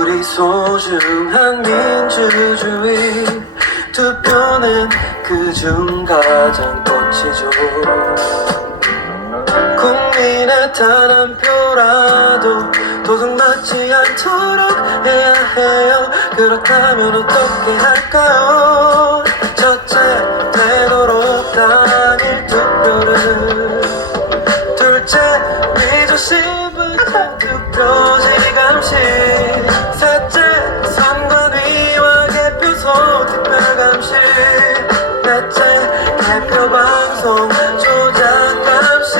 우리 소중한 민주주의 투표는 그중 가장 꽃이죠. 국민의 단 한 표라도 도둑맞지 않도록 해야 해요. 그렇다면 어떻게 할까요? 첫째, 미저 씹을 툭툭 터질 감시 셋째 선관위와 개표소 특별 감시 넷째 대표 방송 조작 감시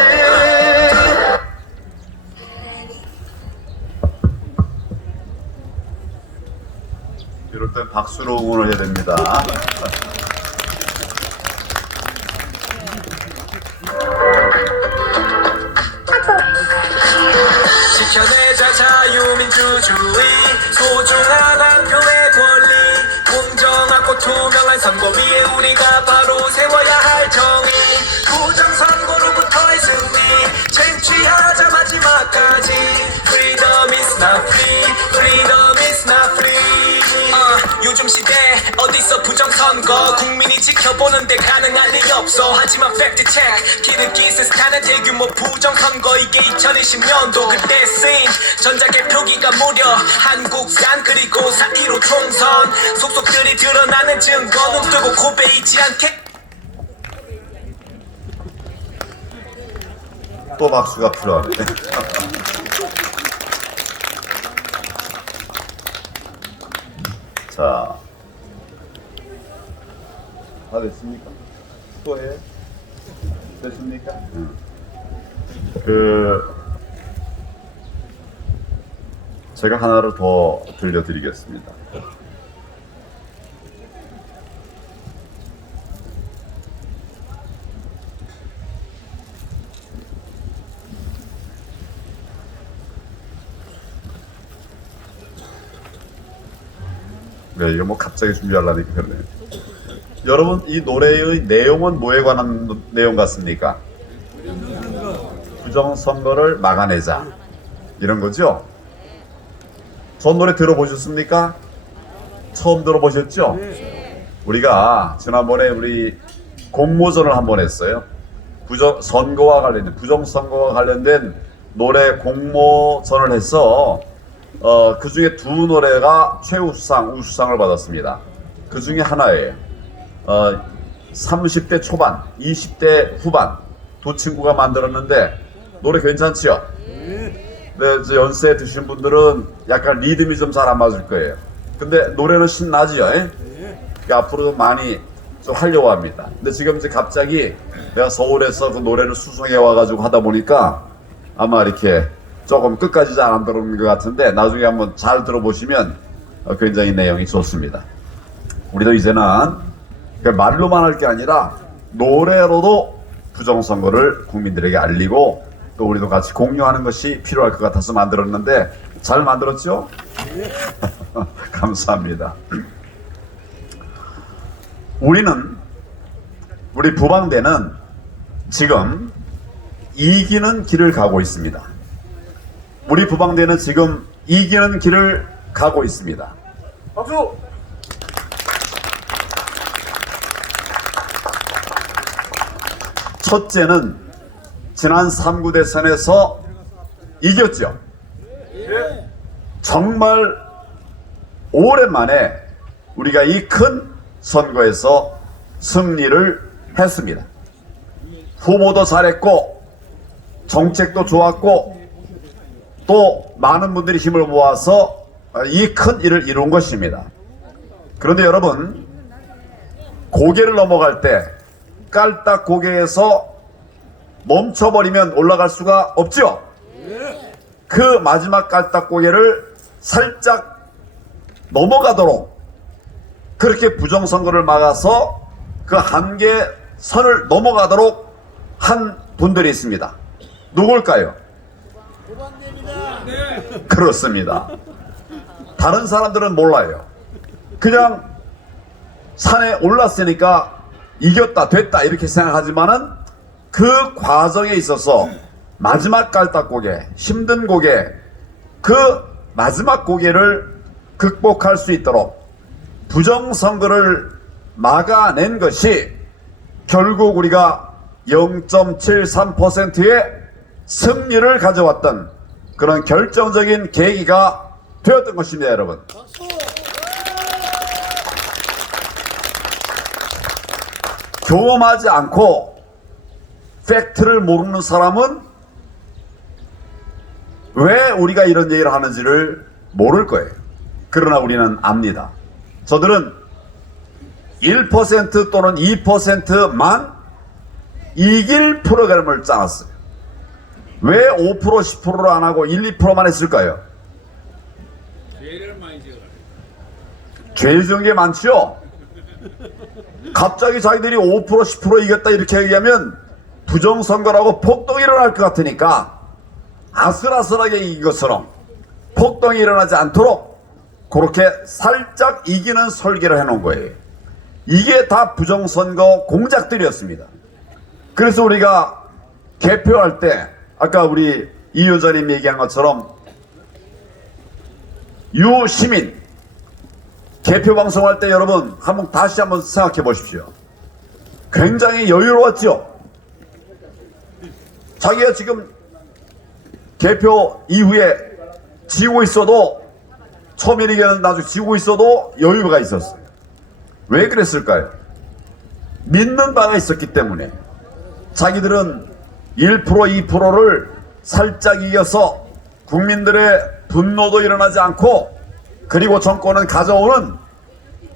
이럴 땐 박수로 응원을 해야 됩니다. 지켜내자 자유민주주의 소중한 한 표의 권리 공정하고 투명한 선거 위에 우리가 바로 세워야 할 정의 부정선거로부터의 승리 쟁취하자 마지막까지 Freedom is not free Freedom is not free 요즘 시대 어디서 부정선거 국민이 지켜보는데 가능할 리 없어 하지만 팩트체크 기름기스 타는 대규모 부정선거 이게 2020년도 그때 쓰인 전자개표기가 무려 한국산 그리고 4.15 총선 속속들이 드러나는 증거 눈 뜨고 고베이지 않게 또 박수가 필요하네. 자, 다 됐습니까? 또 해? 됐습니까? 제가 하나를 더 들려드리겠습니다. 네, 이거 뭐 갑자기 준비하려니까 그러네요. 여러분, 이 노래의 내용은 뭐에 관한 내용 같습니까? 부정선거를 막아내자. 이런 거죠? 전 노래 들어보셨습니까? 처음 들어보셨죠? 우리가 지난번에 우리 공모전을 한번 했어요. 선거와 관련된, 부정선거와 관련된 노래 공모전을 해서 그 중에 두 노래가 최우수상, 우수상을 받았습니다. 그 중에 하나예요. 30대 초반, 20대 후반 두 친구가 만들었는데 노래 괜찮지요? 네, 이제 연세 드신 분들은 약간 리듬이 좀 잘 안 맞을 거예요. 근데 노래는 신나지요? 그러니까 앞으로도 많이 좀 하려고 합니다. 근데 지금 이제 갑자기 내가 서울에서 그 노래를 수송해 와가지고 하다 보니까 아마 이렇게 조금 끝까지 잘 안 들어오는 것 같은데 나중에 한번 잘 들어보시면 굉장히 내용이 좋습니다. 우리도 이제는 말로만 할 게 아니라 노래로도 부정선거를 국민들에게 알리고 또 우리도 같이 공유하는 것이 필요할 것 같아서 만들었는데 잘 만들었죠? 감사합니다. 우리 부방대는 지금 이기는 길을 가고 있습니다. 우리 부방대는 지금 이기는 길을 가고 있습니다. 박수! 첫째는 지난 3구 대선에서 이겼죠. 정말 오랜만에 우리가 이 큰 선거에서 승리를 했습니다. 후보도 잘했고 정책도 좋았고 또 많은 분들이 힘을 모아서 이 큰 일을 이룬 것입니다. 그런데 여러분, 고개를 넘어갈 때 깔딱 고개에서 멈춰버리면 올라갈 수가 없죠. 그 마지막 깔딱 고개를 살짝 넘어가도록 그렇게 부정선거를 막아서 그 한계선을 넘어가도록 한 분들이 있습니다. 누굴까요? 그렇습니다. 다른 사람들은 몰라요. 그냥 산에 올랐으니까 이겼다, 됐다 이렇게 생각하지만은 그 과정에 있어서 마지막 깔딱고개, 힘든 고개, 그 마지막 고개를 극복할 수 있도록 부정선거를 막아낸 것이 결국 우리가 0.73%의 승리를 가져왔던 그런 결정적인 계기가 되었던 것입니다, 여러분. 경험하지 않고 팩트를 모르는 사람은 왜 우리가 이런 얘기를 하는지를 모를 거예요. 그러나 우리는 압니다. 저들은 1% 또는 2%만 이길 프로그램을 짜놨어요. 왜 5% 10%를 안 하고 1, 2%만 했을까요? 죄 지은 게 많죠. 갑자기 자기들이 5% 10% 이겼다 이렇게 얘기하면 부정선거라고 폭동이 일어날 것 같으니까 아슬아슬하게 이긴 것처럼 폭동이 일어나지 않도록 그렇게 살짝 이기는 설계를 해놓은 거예요. 이게 다 부정선거 공작들이었습니다. 그래서 우리가 개표할 때 아까 우리 이 위원장님 얘기한 것처럼 유시민 개표 방송할 때 여러분 다시 한번 생각해 보십시오. 굉장히 여유로웠죠. 자기가 지금 개표 이후에 지고 있어도 초민에게는 나중에 지고 있어도 여유가 있었어요. 왜 그랬을까요? 믿는 바가 있었기 때문에. 자기들은 1% 2%를 살짝 이겨서 국민들의 분노도 일어나지 않고 그리고 정권은 가져오는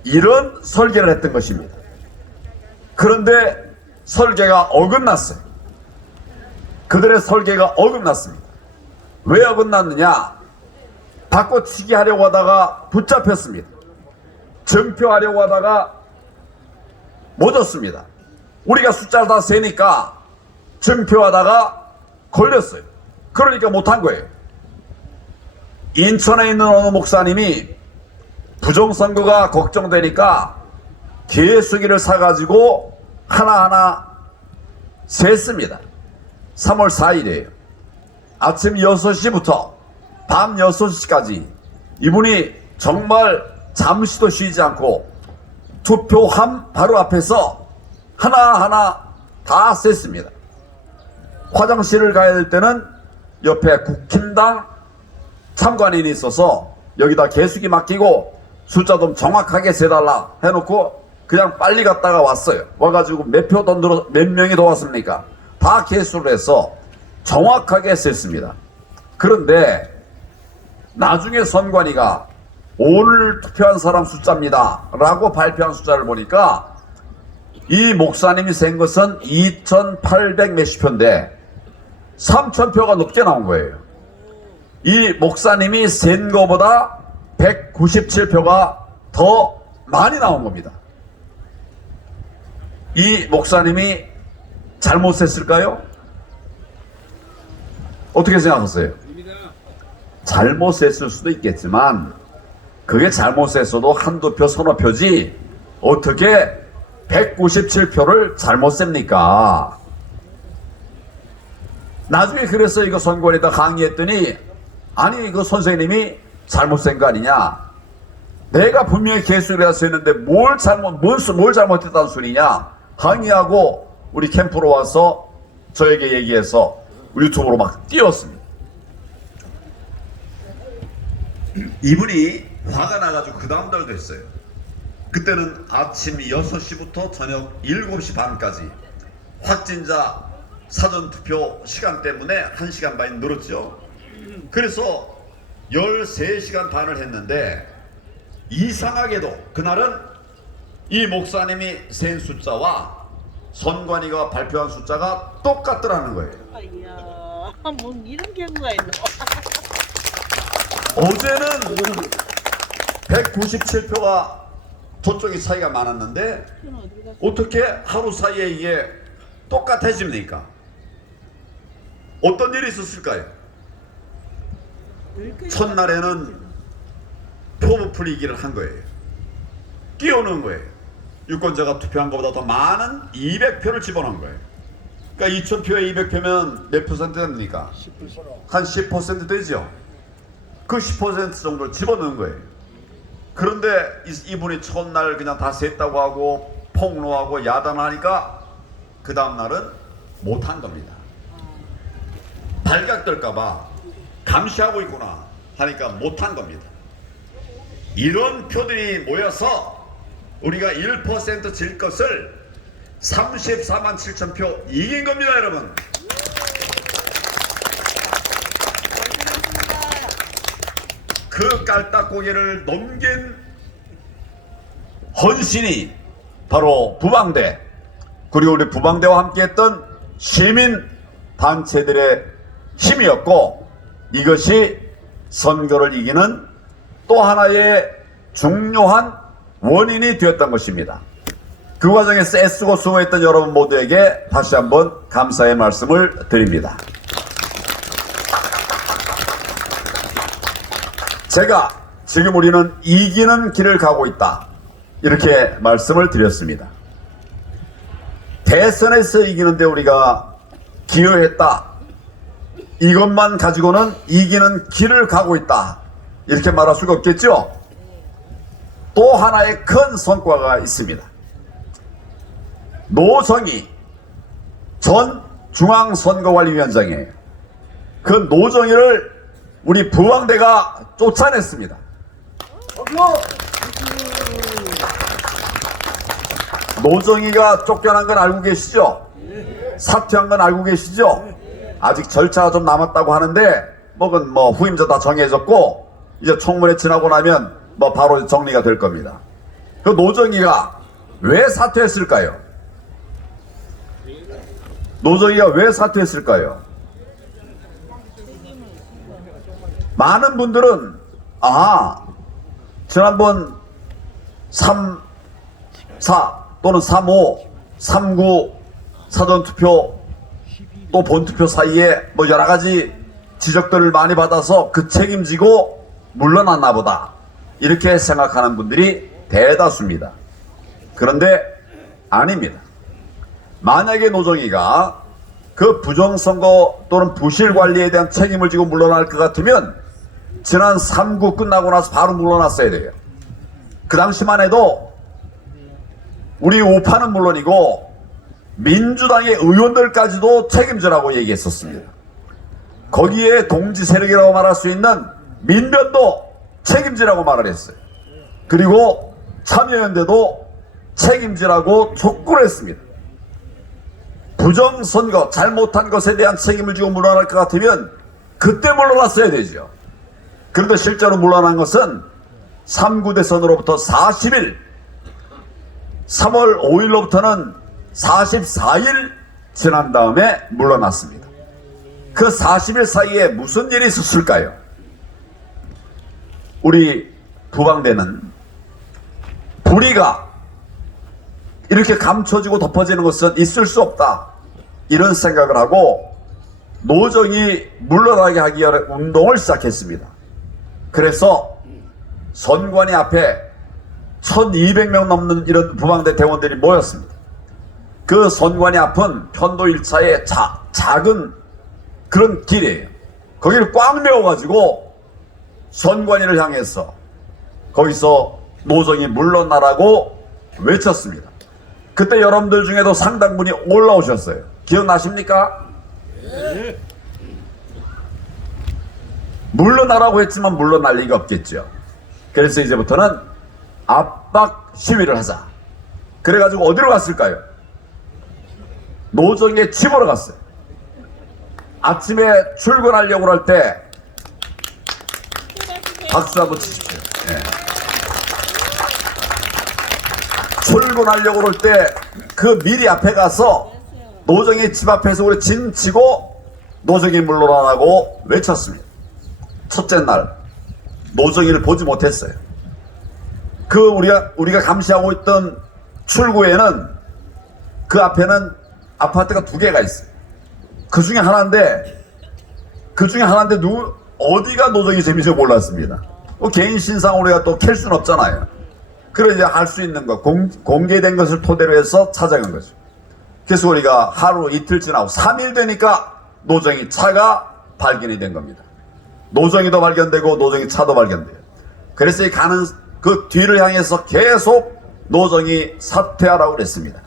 이런 설계를 했던 것입니다. 그런데 설계가 어긋났어요. 그들의 설계가 어긋났습니다. 왜 어긋났느냐? 바꿔치기 하려고 하다가 붙잡혔습니다. 증표하려고 하다가 못 얻습니다. 우리가 숫자를 다 세니까 증표하다가 걸렸어요. 그러니까 못한 거예요. 인천에 있는 어느 목사님이 부정선거가 걱정되니까 개수기를 사가지고 하나하나 셌습니다. 3월 4일이에요. 아침 6시부터 밤 6시까지 이분이 정말 잠시도 쉬지 않고 투표함 바로 앞에서 하나하나 다 셌습니다. 화장실을 가야 될 때는 옆에 국힘당 참관인이 있어서 여기다 개수기 맡기고 숫자 좀 정확하게 세달라 해놓고 그냥 빨리 갔다가 왔어요. 와가지고 몇 표 더 몇 명이 더 왔습니까? 다 개수를 해서 정확하게 셌습니다. 그런데 나중에 선관위가 오늘 투표한 사람 숫자입니다 라고 발표한 숫자를 보니까 이 목사님이 센 것은 2,800 몇십 표인데 3,000표가 넘게 나온 거예요. 이 목사님이 센 거보다 197표가 더 많이 나온 겁니다. 이 목사님이 잘못 셌을까요? 어떻게 생각하세요? 잘못 셌을 수도 있겠지만 그게 잘못 셌어도 한두 표 서너 표지 어떻게 197표를 잘못 셉니까? 나중에 그래서 이거 선관위에다 강의했더니 아니 이거 선생님이 잘못 센 거 아니냐? 내가 분명히 개수를 해서 했는데 뭘 잘못했다는 소리냐? 항의하고 우리 캠프로 와서 저에게 얘기해서 유튜브로 막 띄웠습니다. 이분이 화가 나가지고 그 다음 날도 했어요. 그때는 아침 6시부터 저녁 7시 반까지 확진자 사전투표 시간 때문에 1시간 반이 늘었죠. 그래서 13시간 반을 했는데 이상하게도 그날은 이 목사님이 센 숫자와 선관위가 발표한 숫자가 똑같더라는 거예요. 이야, 뭐 이런 경우가 있노? 어제는 197표가 저쪽이 차이가 많았는데 어떻게 하루 사이에 이게 똑같아집니까? 어떤 일이 있었을까요? 첫날에는 표부 풀이기를 한 거예요. 끼워넣은 거예요. 유권자가 투표한 것보다 더 많은 200표를 집어넣은 거예요. 그러니까 2000표에 200표면 몇 퍼센트 됩니까? 10%. 한 10% 되죠. 그 10% 정도를 집어넣은 거예요. 그런데 이분이 첫날 그냥 다 셌다고 하고 폭로하고 야단하니까 그 다음날은 못한 겁니다. 발각될까봐 감시하고 있구나 하니까 못한 겁니다. 이런 표들이 모여서 우리가 1% 질 것을 34만 7천 표 이긴 겁니다, 여러분. 그 깔딱고개를 넘긴 헌신이 바로 부방대, 그리고 우리 부방대와 함께했던 시민 단체들의 힘이었고, 이것이 선거를 이기는 또 하나의 중요한 원인이 되었던 것입니다. 그 과정에서 애쓰고 수고했던 여러분 모두에게 다시 한번 감사의 말씀을 드립니다. 제가 지금 우리는 이기는 길을 가고 있다, 이렇게 말씀을 드렸습니다. 대선에서 이기는데 우리가 기여했다, 이것만 가지고는 이기는 길을 가고 있다, 이렇게 말할 수가 없겠죠. 또 하나의 큰 성과가 있습니다. 노정희 전 중앙선거관리위원장이에요. 그 노정희를 우리 부방대가 쫓아냈습니다. 노정희가 쫓겨난 건 알고 계시죠? 사퇴한 건 알고 계시죠? 아직 절차가 좀 남았다고 하는데 뭐건 뭐 후임자 다 정해졌고 이제 청문회 지나고 나면 뭐 바로 정리가 될 겁니다. 그 노정희가 왜 사퇴했을까요? 노정희가 왜 사퇴했을까요? 많은 분들은 지난번 3, 4 또는 3, 5, 3, 9 사전투표 또 본투표 사이에 뭐 여러가지 지적들을 많이 받아서 그 책임지고 물러났나 보다, 이렇게 생각하는 분들이 대다수입니다. 그런데 아닙니다. 만약에 노정희가 그 부정선거 또는 부실관리에 대한 책임을 지고 물러날 것 같으면 지난 3구 끝나고 나서 바로 물러났어야 돼요. 그 당시만 해도 우리 우파는 물론이고 민주당의 의원들까지도 책임지라고 얘기했었습니다. 거기에 동지 세력이라고 말할 수 있는 민변도 책임지라고 말을 했어요. 그리고 참여연대도 책임지라고 촉구를 했습니다. 부정선거 잘못한 것에 대한 책임을 지고 물러날 것 같으면 그때 물러났어야 되죠. 그런데 실제로 물러난 것은 3구 대선으로부터 40일, 3월 5일로부터는 44일 지난 다음에 물러났습니다. 그 40일 사이에 무슨 일이 있었을까요? 우리 부방대는 불의가 이렇게 감춰지고 덮어지는 것은 있을 수 없다, 이런 생각을 하고 노정희 물러나게 하기 위한 운동을 시작했습니다. 그래서 선관위 앞에 1200명 넘는 이런 부방대 대원들이 모였습니다. 그 선관위 앞은 편도 1차의 작은 그런 길이에요. 거기를 꽉 메워가지고 선관위를 향해서 거기서 노정희 물러나라고 외쳤습니다. 그때 여러분들 중에도 상당 분이 올라오셨어요. 기억나십니까? 네. 물러나라고 했지만 물러날 리가 없겠죠. 그래서 이제부터는 압박 시위를 하자. 그래가지고 어디로 갔을까요? 노정희의 집으로 갔어요. 아침에 출근하려고 할 때 박수 한번 치십시오. 네. 출근하려고 할 때 그 미리 앞에 가서 노정희 집 앞에서 우리 진 치고 노정희 물러나라고 외쳤습니다. 첫째 날 노정희를 보지 못했어요. 그 우리가 감시하고 있던 출구에는 그 앞에는 아파트가 2개가 있어요. 그 중에 하나인데 어디가 노정희 집인지 몰랐습니다. 개인 신상 우리가 또 캘 수는 없잖아요. 그래서 이제 할 수 있는 거 공개된 것을 토대로 해서 찾아간 거죠. 그래서 우리가 하루 이틀 지나고 3일 되니까 노정희 차가 발견이 된 겁니다. 노정희도 발견되고 노정희 차도 발견돼요. 그래서 이 가는 그 뒤를 향해서 계속 노정희 사퇴하라고 그랬습니다.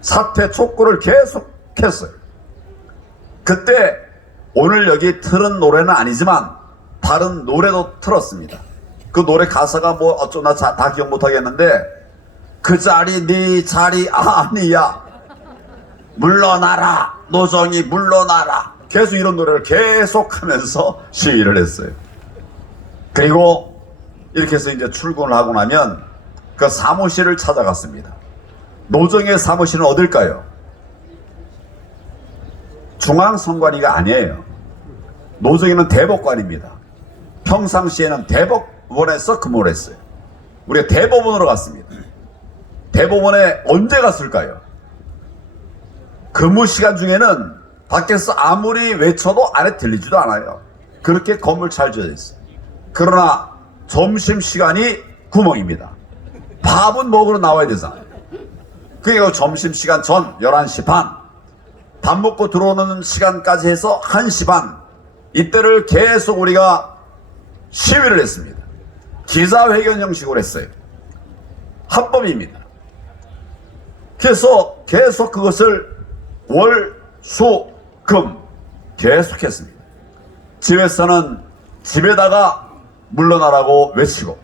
사퇴 촉구를 계속 했어요. 그때 오늘 여기 틀은 노래는 아니지만 다른 노래도 틀었습니다. 그 노래 가사가 뭐 어쩌나 다 기억 못하겠는데, 그 자리 네 자리 아니야, 물러나라 노정희 물러나라, 계속 이런 노래를 계속하면서 시위를 했어요. 그리고 이렇게 해서 이제 출근을 하고 나면 그 사무실을 찾아갔습니다. 노정의 사무실은 어딜까요? 중앙선관위가 아니에요. 노정에는 대법관입니다. 평상시에는 대법원에서 근무를 했어요. 우리가 대법원으로 갔습니다. 대법원에 언제 갔을까요? 근무 시간 중에는 밖에서 아무리 외쳐도 안에 들리지도 않아요. 그렇게 건물 잘 지어져 있어요. 그러나 점심시간이 구멍입니다. 밥은 먹으러 나와야 되잖아요. 그러니까 점심시간 전 11시 반, 밥 먹고 들어오는 시간까지 해서 1시 반, 이때를 계속 우리가 시위를 했습니다. 기자회견 형식으로 했어요. 합법입니다. 그래서 계속 그것을 월, 수, 금 계속했습니다. 집에서는 집에다가 물러나라고 외치고,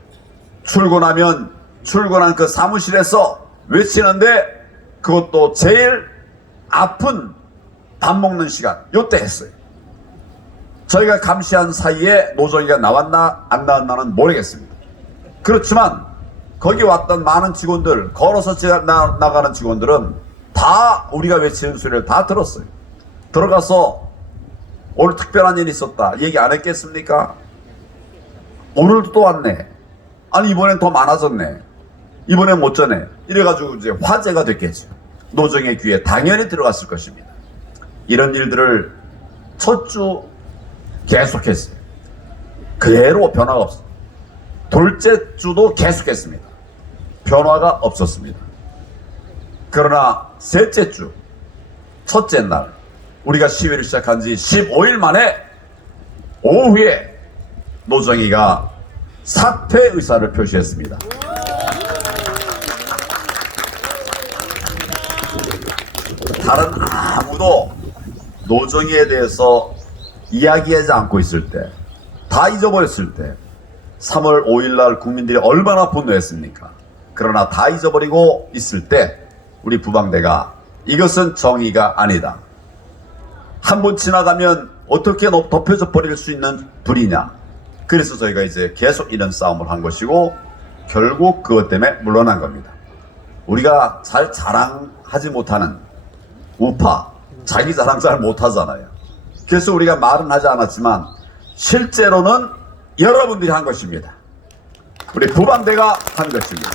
출근하면 출근한 그 사무실에서 외치는데, 그것도 제일 아픈 밥 먹는 시간 요때 했어요. 저희가 감시한 사이에 노정이가 나왔나 안 나왔나는 모르겠습니다. 그렇지만 거기 왔던 많은 직원들, 걸어서 나가는 직원들은 다 우리가 외치는 소리를 다 들었어요. 들어가서 오늘 특별한 일이 있었다 얘기 안 했겠습니까? 오늘도 또 왔네. 아니 이번엔 더 많아졌네. 이번엔 못 전해. 이래가지고 이제 화제가 됐겠죠. 노정의 귀에 당연히 들어갔을 것입니다. 이런 일들을 첫 주 계속했어요. 그대로 변화가 없어요. 둘째 주도 계속했습니다. 변화가 없었습니다. 그러나 셋째 주, 첫째 날, 우리가 시위를 시작한 지 15일 만에 오후에 노정이가 사퇴 의사를 표시했습니다. 다른 아무도 노정이에 대해서 이야기하지 않고 있을 때, 다 잊어버렸을 때 3월 5일 날 국민들이 얼마나 분노했습니까? 그러나 다 잊어버리고 있을 때 우리 부방대가 이것은 정의가 아니다. 한 번 지나가면 어떻게 덮여져 버릴 수 있는 불이냐. 그래서 저희가 이제 계속 이런 싸움을 한 것이고 결국 그것 때문에 물러난 겁니다. 우리가 잘 자랑하지 못하는 우파, 자기 자랑 잘 못하잖아요. 그래서 우리가 말은 하지 않았지만 실제로는 여러분들이 한 것입니다. 우리 부방대가 한 것입니다.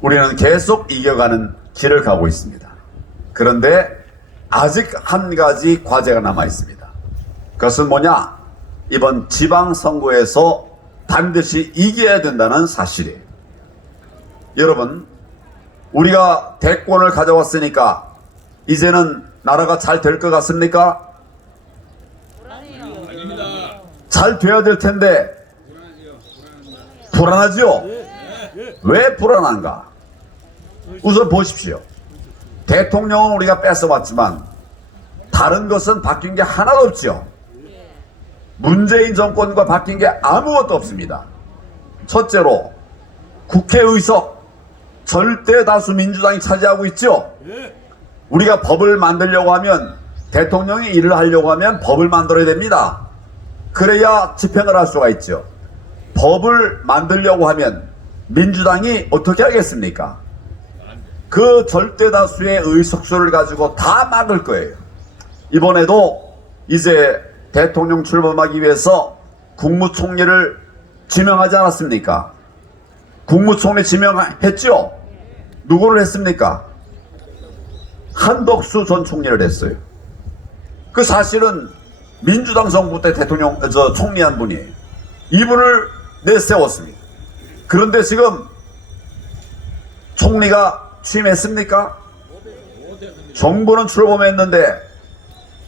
우리는 계속 이겨가는 길을 가고 있습니다. 그런데 아직 한 가지 과제가 남아 있습니다. 그것은 뭐냐? 이번 지방선거에서 반드시 이겨야 된다는 사실이에요. 여러분, 우리가 대권을 가져왔으니까 이제는 나라가 잘 될 것 같습니까? 잘 돼야 될 텐데 불안하지요? 왜 불안한가? 우선 보십시오. 대통령은 우리가 뺏어왔지만 다른 것은 바뀐 게 하나도 없죠. 문재인 정권과 바뀐 게 아무것도 없습니다. 첫째로 국회의석 절대 다수 민주당이 차지하고 있죠. 우리가 법을 만들려고 하면, 대통령이 일을 하려고 하면 법을 만들어야 됩니다. 그래야 집행을 할 수가 있죠. 법을 만들려고 하면 민주당이 어떻게 하겠습니까? 그 절대 다수의 의석수를 가지고 다 막을 거예요. 이번에도 이제 대통령 출범하기 위해서 국무총리를 지명하지 않았습니까? 국무총리 지명했죠? 누구를 했습니까? 한덕수 전 총리를 했어요. 그 사실은 민주당 정부 때 총리한 분이에요. 이분을 내세웠습니다. 그런데 지금 총리가 취임했습니까? 정부는 출범했는데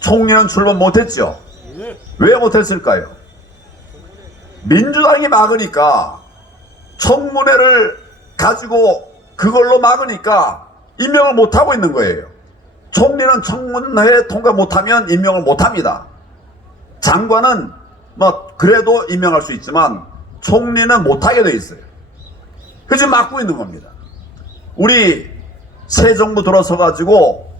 총리는 출범 못했죠. 왜 못했을까요? 민주당이 막으니까, 청문회를 가지고 그걸로 막으니까 임명을 못하고 있는 거예요. 총리는 청문회 통과 못하면 임명을 못합니다. 장관은 뭐 그래도 임명할 수 있지만 총리는 못하게 돼 있어요. 그래서 막고 있는 겁니다. 우리 새 정부 들어서 가지고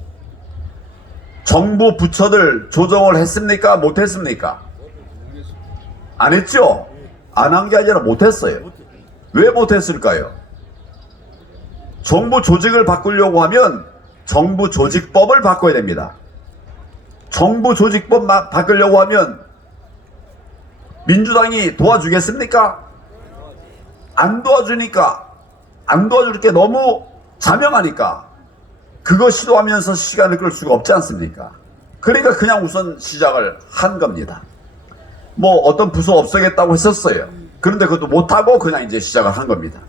정부 부처들 조정을 했습니까? 못했습니까? 안 했죠? 안 한 게 아니라 못했어요. 왜 못했을까요? 정부 조직을 바꾸려고 하면 정부 조직법을 바꿔야 됩니다. 정부 조직법 바꾸려고 하면 민주당이 도와주겠습니까? 안 도와주니까, 안 도와줄 게 너무 자명하니까 그거 시도하면서 시간을 끌 수가 없지 않습니까? 그러니까 그냥 우선 시작을 한 겁니다. 뭐 어떤 부서 없애겠다고 했었어요. 그런데 그것도 못하고 그냥 이제 시작을 한 겁니다.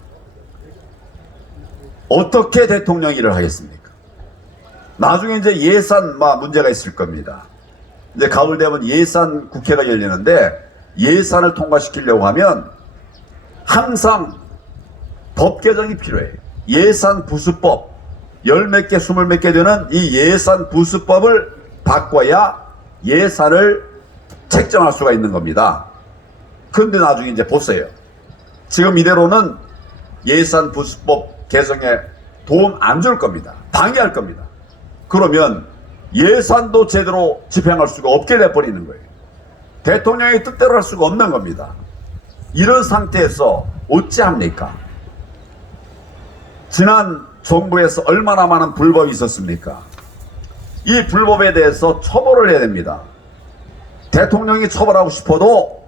어떻게 대통령 일을 하겠습니까? 나중에 이제 예산 문제가 있을 겁니다. 이제 가을 되면 예산 국회가 열리는데 예산을 통과시키려고 하면 항상 법 개정이 필요해요. 예산 부수법 10몇 개, 20몇 개 되는 이 예산 부수법을 바꿔야 예산을 책정할 수가 있는 겁니다. 근데 나중에 이제 보세요. 지금 이대로는 예산 부수법 개정에 도움 안 줄 겁니다. 방해할 겁니다. 그러면 예산도 제대로 집행할 수가 없게 돼버리는 거예요. 대통령의 뜻대로 할 수가 없는 겁니다. 이런 상태에서 어찌합니까? 지난 정부에서 얼마나 많은 불법이 있었습니까? 이 불법에 대해서 처벌을 해야 됩니다. 대통령이 처벌하고 싶어도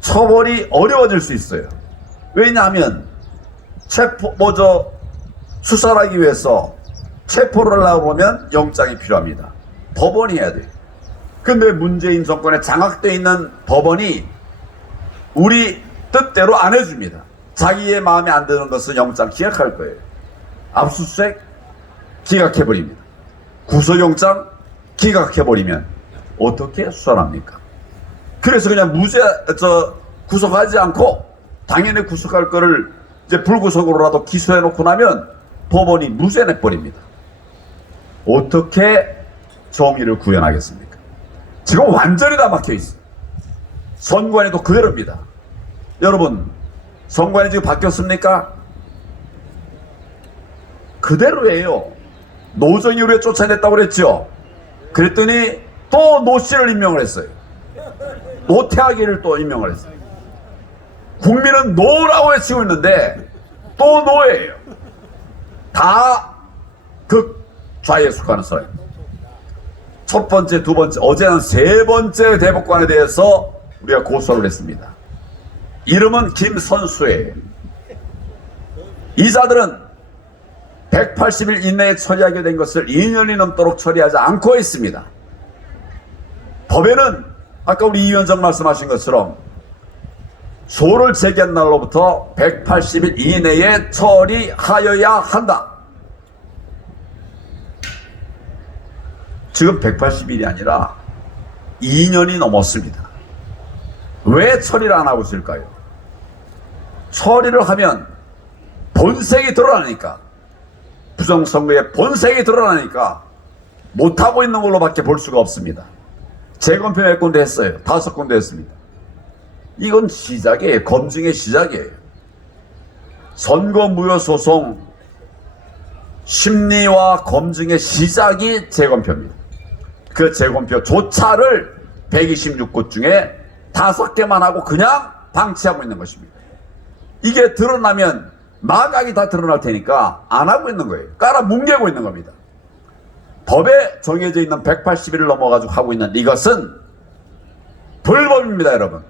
처벌이 어려워질 수 있어요. 왜냐하면 수사를 하기 위해서 체포를 하려고 하면 영장이 필요합니다. 법원이 해야 돼요. 근데 문재인 정권에 장악되어 있는 법원이 우리 뜻대로 안 해줍니다. 자기의 마음에 안 드는 것은 영장 기각할 거예요. 압수수색 기각해버립니다. 구속영장 기각해버리면 어떻게 수사를 합니까? 그래서 그냥 구속하지 않고 당연히 구속할 거를 이제 불구속으로라도 기소해놓고 나면 법원이 무죄 내버립니다. 어떻게 정의를 구현하겠습니까? 지금 완전히 다 막혀있어요. 선관위도 그대로입니다. 여러분, 선관위 지금 바뀌었습니까? 그대로예요. 노정희를 쫓아냈다고 그랬죠. 그랬더니 또 노씨를 임명을 했어요. 노태하기를 또 임명을 했어요. 국민은 노라고 외치고 있는데 또 노예요. 다 극좌에 속하는 사람입니다. 첫 번째, 두 번째, 어제는 세 번째 대법관에 대해서 우리가 고소를 했습니다. 이름은 김선수예요. 이 자들은 180일 이내에 처리하게 된 것을 2년이 넘도록 처리하지 않고 있습니다. 법에는 아까 우리 이 위원장 말씀하신 것처럼 소를 제기한 날로부터 180일 이내에 처리하여야 한다. 지금 180일이 아니라 2년이 넘었습니다. 왜 처리를 안 하고 있을까요? 처리를 하면 본색이 드러나니까, 부정선거의 본색이 드러나니까 못하고 있는 걸로밖에 볼 수가 없습니다. 재검표 몇 군데 했어요? 5군데 했습니다. 이건 시작이에요. 검증의 시작이에요. 선거무효소송 심리와 검증의 시작이 재검표입니다. 그 재검표조차를 126곳 중에 5개만 하고 그냥 방치하고 있는 것입니다. 이게 드러나면 마각이 다 드러날 테니까 안 하고 있는 거예요. 깔아 뭉개고 있는 겁니다. 법에 정해져 있는 180일을 넘어가지고 하고 있는 이것은 불법입니다, 여러분.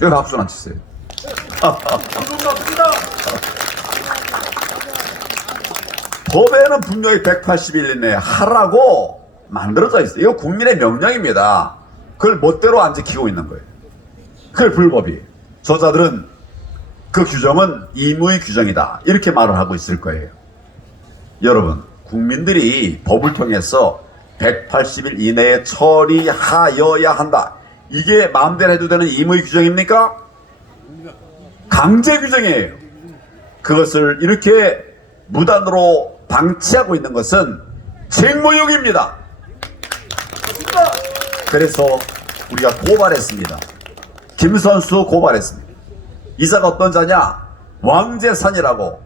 여기 박수나 치세요. 법에는 분명히 180일 이내에 하라고 만들어져 있어요. 이거 국민의 명령입니다. 그걸 멋대로 안 지키고 있는 거예요. 그게 불법이에요. 저자들은 그 규정은 임의 규정이다, 이렇게 말을 하고 있을 거예요. 여러분, 국민들이 법을 통해서 180일 이내에 처리하여야 한다, 이게 마음대로 해도 되는 임의 규정입니까? 강제 규정이에요. 그것을 이렇게 무단으로 방치하고 있는 것은 책무유기입니다. 그래서 우리가 고발했습니다. 김선수 고발했습니다. 이자가 어떤 자냐? 왕재산이라고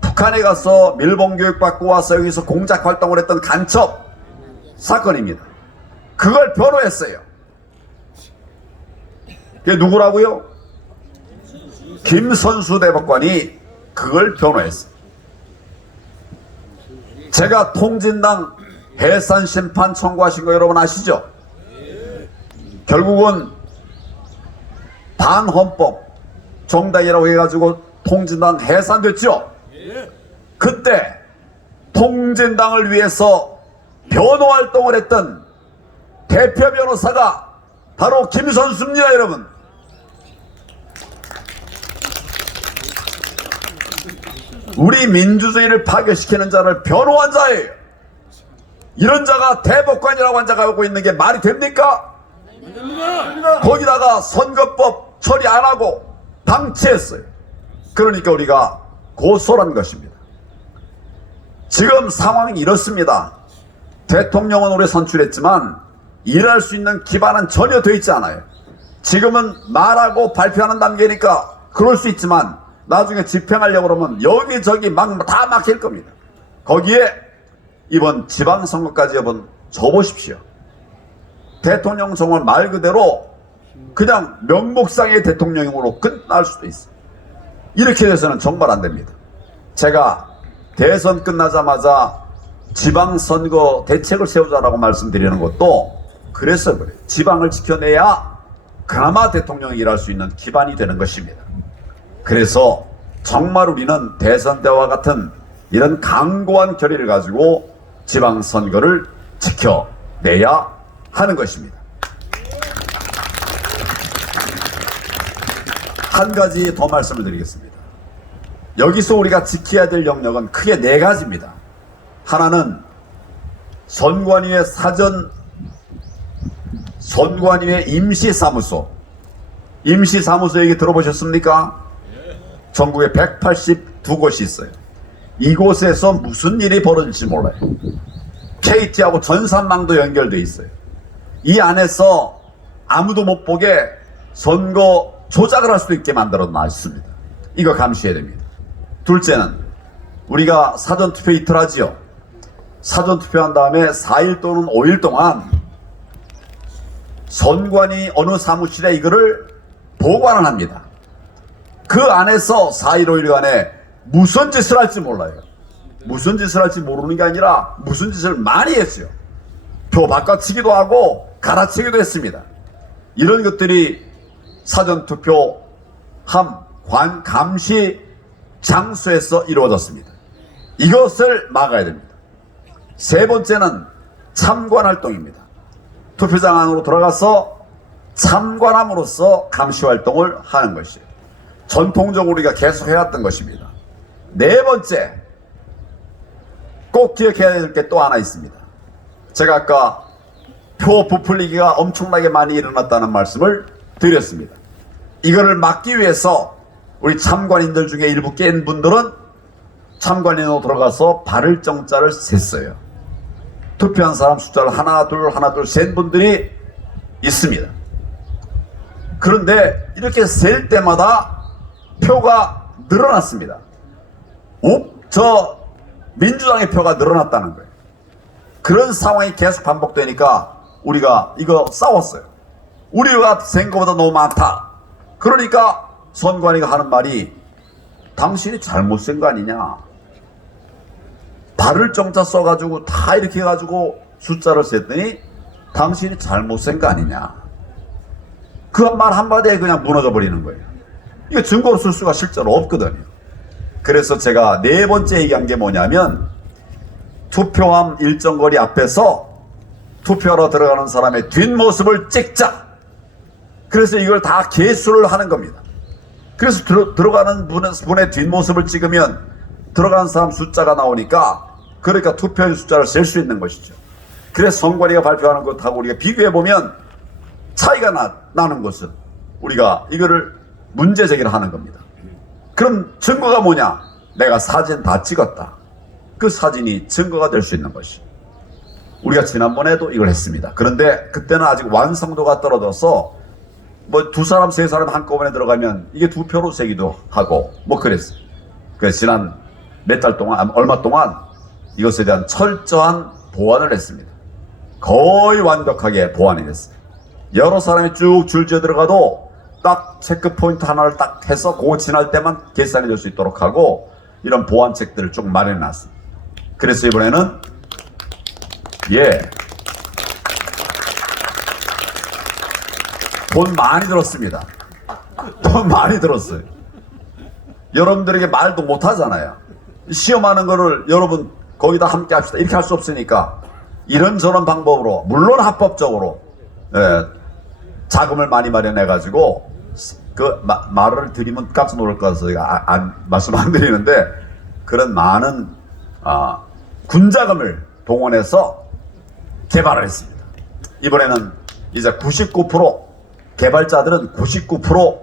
북한에 가서 밀봉 교육 받고 와서 여기서 공작 활동을 했던 간첩 사건입니다. 그걸 변호했어요. 그게 누구라고요? 김선수 대법관이 그걸 변호했어요. 제가 통진당 해산 심판 청구하신 거 여러분 아시죠? 결국은 반헌법 정당이라고 해가지고 통진당 해산됐죠? 그때 통진당을 위해서 변호활동을 했던 대표 변호사가 바로 김선수입니다, 여러분. 우리 민주주의를 파괴시키는 자를 변호한 자예요. 이런 자가 대법관이라고 한 자가 하고 있는 게 말이 됩니까? 거기다가 선거법 처리 안 하고 방치했어요. 그러니까 우리가 고소한 것입니다. 지금 상황이 이렇습니다. 대통령은 우리 선출했지만 일할 수 있는 기반은 전혀 되어 있지 않아요. 지금은 말하고 발표하는 단계니까 그럴 수 있지만 나중에 집행하려고 그러면 여기저기 다 막힐 겁니다. 거기에 이번 지방선거까지 한번 줘보십시오. 대통령 정말 말 그대로 그냥 명목상의 대통령으로 끝날 수도 있어요. 이렇게 돼서는 정말 안 됩니다. 제가 대선 끝나자마자 지방선거 대책을 세우자라고 말씀드리는 것도 그래서 그래요. 지방을 지켜내야 그나마 대통령이 일할 수 있는 기반이 되는 것입니다. 그래서 정말 우리는 대선 때와 같은 이런 강고한 결의를 가지고 지방선거를 지켜내야 하는 것입니다. 한 가지 더 말씀을 드리겠습니다. 여기서 우리가 지켜야 될 영역은 크게 4가지입니다. 하나는 선관위의 선관위의 임시사무소. 임시사무소 얘기 들어보셨습니까? 전국에 182곳이 있어요. 이곳에서 무슨 일이 벌어질지 몰라요. KT하고 전산망도 연결되어 있어요. 이 안에서 아무도 못 보게 선거 조작을 할 수도 있게 만들어놔 있습니다. 이거 감시해야 됩니다. 둘째는 우리가 사전투표 이틀 하지요. 사전투표한 다음에 4일 또는 5일 동안 선관위 어느 사무실에 이거를 보관을 합니다. 그 안에서 4일 5일간에 무슨 짓을 할지 몰라요. 무슨 짓을 할지 모르는 게 아니라 무슨 짓을 많이 했어요. 표 바꿔치기도 하고 갈아치기도 했습니다. 이런 것들이 사전투표 감시 장소에서 이루어졌습니다. 이것을 막아야 됩니다. 세 번째는 참관활동입니다. 투표장 안으로 들어가서 참관함으로써 감시활동을 하는 것이에요. 전통적으로 우리가 계속 해왔던 것입니다. 네 번째, 꼭 기억해야 될 게 또 하나 있습니다. 제가 아까 표 부풀리기가 엄청나게 많이 일어났다는 말씀을 드렸습니다. 이거를 막기 위해서 우리 참관인들 중에 일부 깬 분들은 참관인으로 들어가서 발을 정자를 셌어요. 투표한 사람 숫자를 하나 둘 센 분들이 있습니다. 그런데 이렇게 셀 때마다 표가 늘어났습니다. 저 민주당의 표가 늘어났다는 거예요. 그런 상황이 계속 반복되니까 우리가 이거 싸웠어요. 우리가 센 것보다 너무 많다. 그러니까 선관위가 하는 말이 당신이 잘못 센 거 아니냐. 발을 정자 써가지고 다 이렇게 해가지고 숫자를 셌더니 당신이 잘못 센 거 아니냐. 그 말 한마디에 그냥 무너져 버리는 거예요. 이거 증거로 쓸 수가 실제로 없거든요. 그래서 제가 네 번째 얘기한 게 뭐냐면 투표함 일정 거리 앞에서 투표하러 들어가는 사람의 뒷모습을 찍자. 그래서 이걸 다 계수를 하는 겁니다. 그래서 들어가는 분의 뒷모습을 찍으면 들어가는 사람 숫자가 나오니까 그러니까 투표인 숫자를 셀 수 있는 것이죠. 그래서 선관위가 발표하는 것하고 우리가 비교해보면 차이가 나는 것은 우리가 이거를 문제 제기를 하는 겁니다. 그럼 증거가 뭐냐? 내가 사진 다 찍었다. 그 사진이 증거가 될 수 있는 것이. 우리가 지난번에도 이걸 했습니다. 그런데 그때는 아직 완성도가 떨어져서 뭐 2사람 3사람 한꺼번에 들어가면 이게 2표로 세기도 하고 뭐 그랬어요. 그래서 지난 몇 달 동안 얼마 동안 이것에 대한 철저한 보완을 했습니다. 거의 완벽하게 보완이 됐어요. 여러 사람이 쭉 줄지어 들어가도 딱 체크 포인트 하나를 딱 해서 그거 지날 때만 계산해 줄 수 있도록 하고 이런 보완책들을 쭉 마련해 놨습니다. 그래서 이번에는 돈 많이 들었습니다. 돈 많이 들었어요. 여러분들에게 말도 못 하잖아요. 시험하는 거를 여러분 거기다 함께 합시다 이렇게 할 수 없으니까 이런저런 방법으로 물론 합법적으로 자금을 많이 마련해 가지고 그 말을 드리면 깜짝 놀랄 것 같아서 제가 말씀 안 드리는데 그런 많은 군자금을 동원해서 개발을 했습니다. 이번에는 이제 99% 개발자들은 99%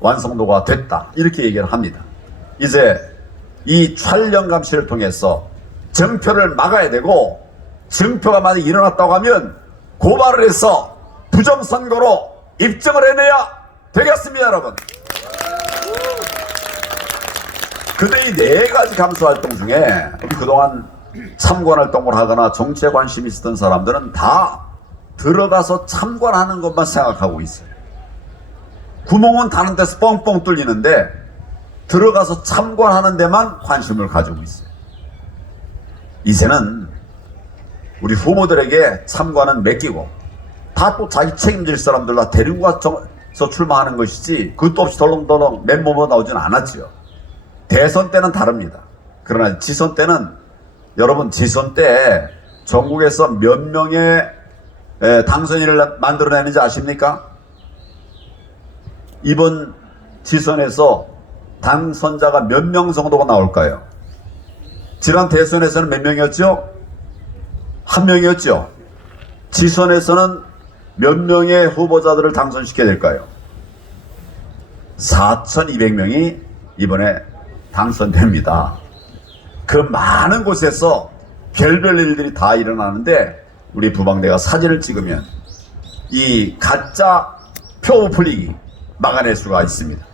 완성도가 됐다 이렇게 얘기를 합니다. 이제 이 촬영 감시를 통해서 증표를 막아야 되고 증표가 만약 일어났다고 하면 고발을 해서 부정선거로 입증을 해내야 되겠습니다, 여러분. 근데 이 네 가지 감수 활동 중에 우리 그동안 참관 활동을 하거나 정치에 관심이 있었던 사람들은 다 들어가서 참관하는 것만 생각하고 있어요. 구멍은 다른 데서 뻥뻥 뚫리는데 들어가서 참관하는 데만 관심을 가지고 있어요. 이제는 우리 후보들에게 참관은 맡기고 다 또 자기 책임질 사람들 다 데리고 가서 출마하는 것이지 그것도 없이 덜렁덜렁 맨몸으로 나오지는 않았지요. 대선 때는 다릅니다. 그러나 지선 때는 여러분 지선 때 전국에서 몇 명의 당선인을 만들어내는지 아십니까? 이번 지선에서 당선자가 몇 명 정도가 나올까요? 지난 대선에서는 몇 명이었죠? 한 명이었죠. 지선에서는 몇 명의 후보자들을 당선시켜야 될까요? 4,200명이 이번에 당선됩니다. 그 많은 곳에서 별별 일들이 다 일어나는데 우리 부방대가 사진을 찍으면 이 가짜 표 부풀리기 막아낼 수가 있습니다.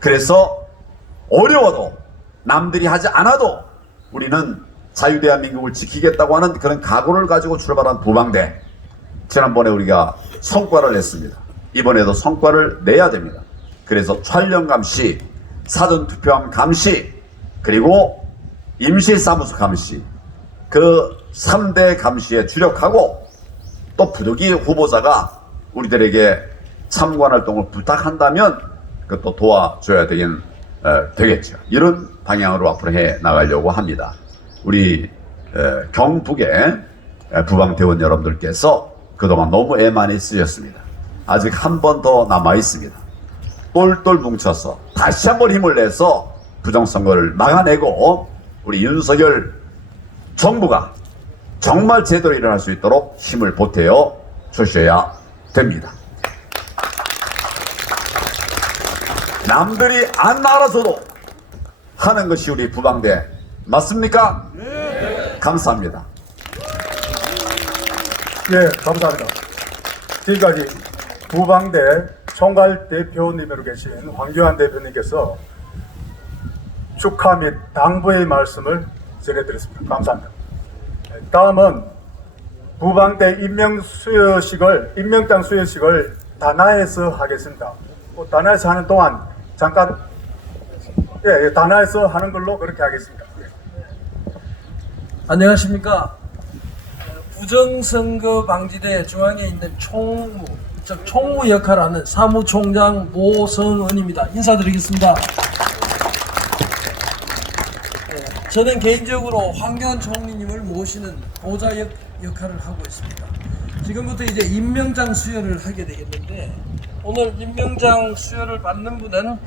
그래서 어려워도 남들이 하지 않아도 우리는 자유대한민국을 지키겠다고 하는 그런 각오를 가지고 출발한 부방대. 지난번에 우리가 성과를 냈습니다. 이번에도 성과를 내야 됩니다. 그래서 촬영 감시, 사전투표함 감시, 그리고 임시사무소 감시, 그 3대 감시에 주력하고 또 부득이 후보자가 우리들에게 참관활동을 부탁한다면 그것도 도와줘야 되겠죠. 이런 방향으로 앞으로 해 나가려고 합니다. 우리 경북의 부방대원 여러분들께서 그동안 너무 애 많이 쓰셨습니다. 아직 한 번 더 남아 있습니다. 똘똘 뭉쳐서 다시 한번 힘을 내서 부정선거를 막아내고 우리 윤석열 정부가 정말 제대로 일어날 수 있도록 힘을 보태어 주셔야 됩니다. 남들이 안 알아서도 하는 것이 우리 부방대 맞습니까? 네. 감사합니다. 예, 감사합니다. 지금까지 부방대 총괄 대표님으로 계신 황교안 대표님께서 축하 및 당부의 말씀을 전해드렸습니다. 감사합니다. 다음은 부방대 임명장 수여식을 단하에서 하겠습니다. 단하에서 하는 동안 잠깐 단하에서 하는 걸로 그렇게 하겠습니다. 안녕하십니까. 부정선거 방지대 중앙에 있는 총무, 즉 총무 역할을 하는 사무총장 모성은입니다. 인사드리겠습니다. 저는 개인적으로 황교안 총리님을 모시는 보좌 역할을 하고 있습니다. 지금부터 이제 임명장 수여를 하게 되겠는데 오늘 임명장 수여를 받는 분은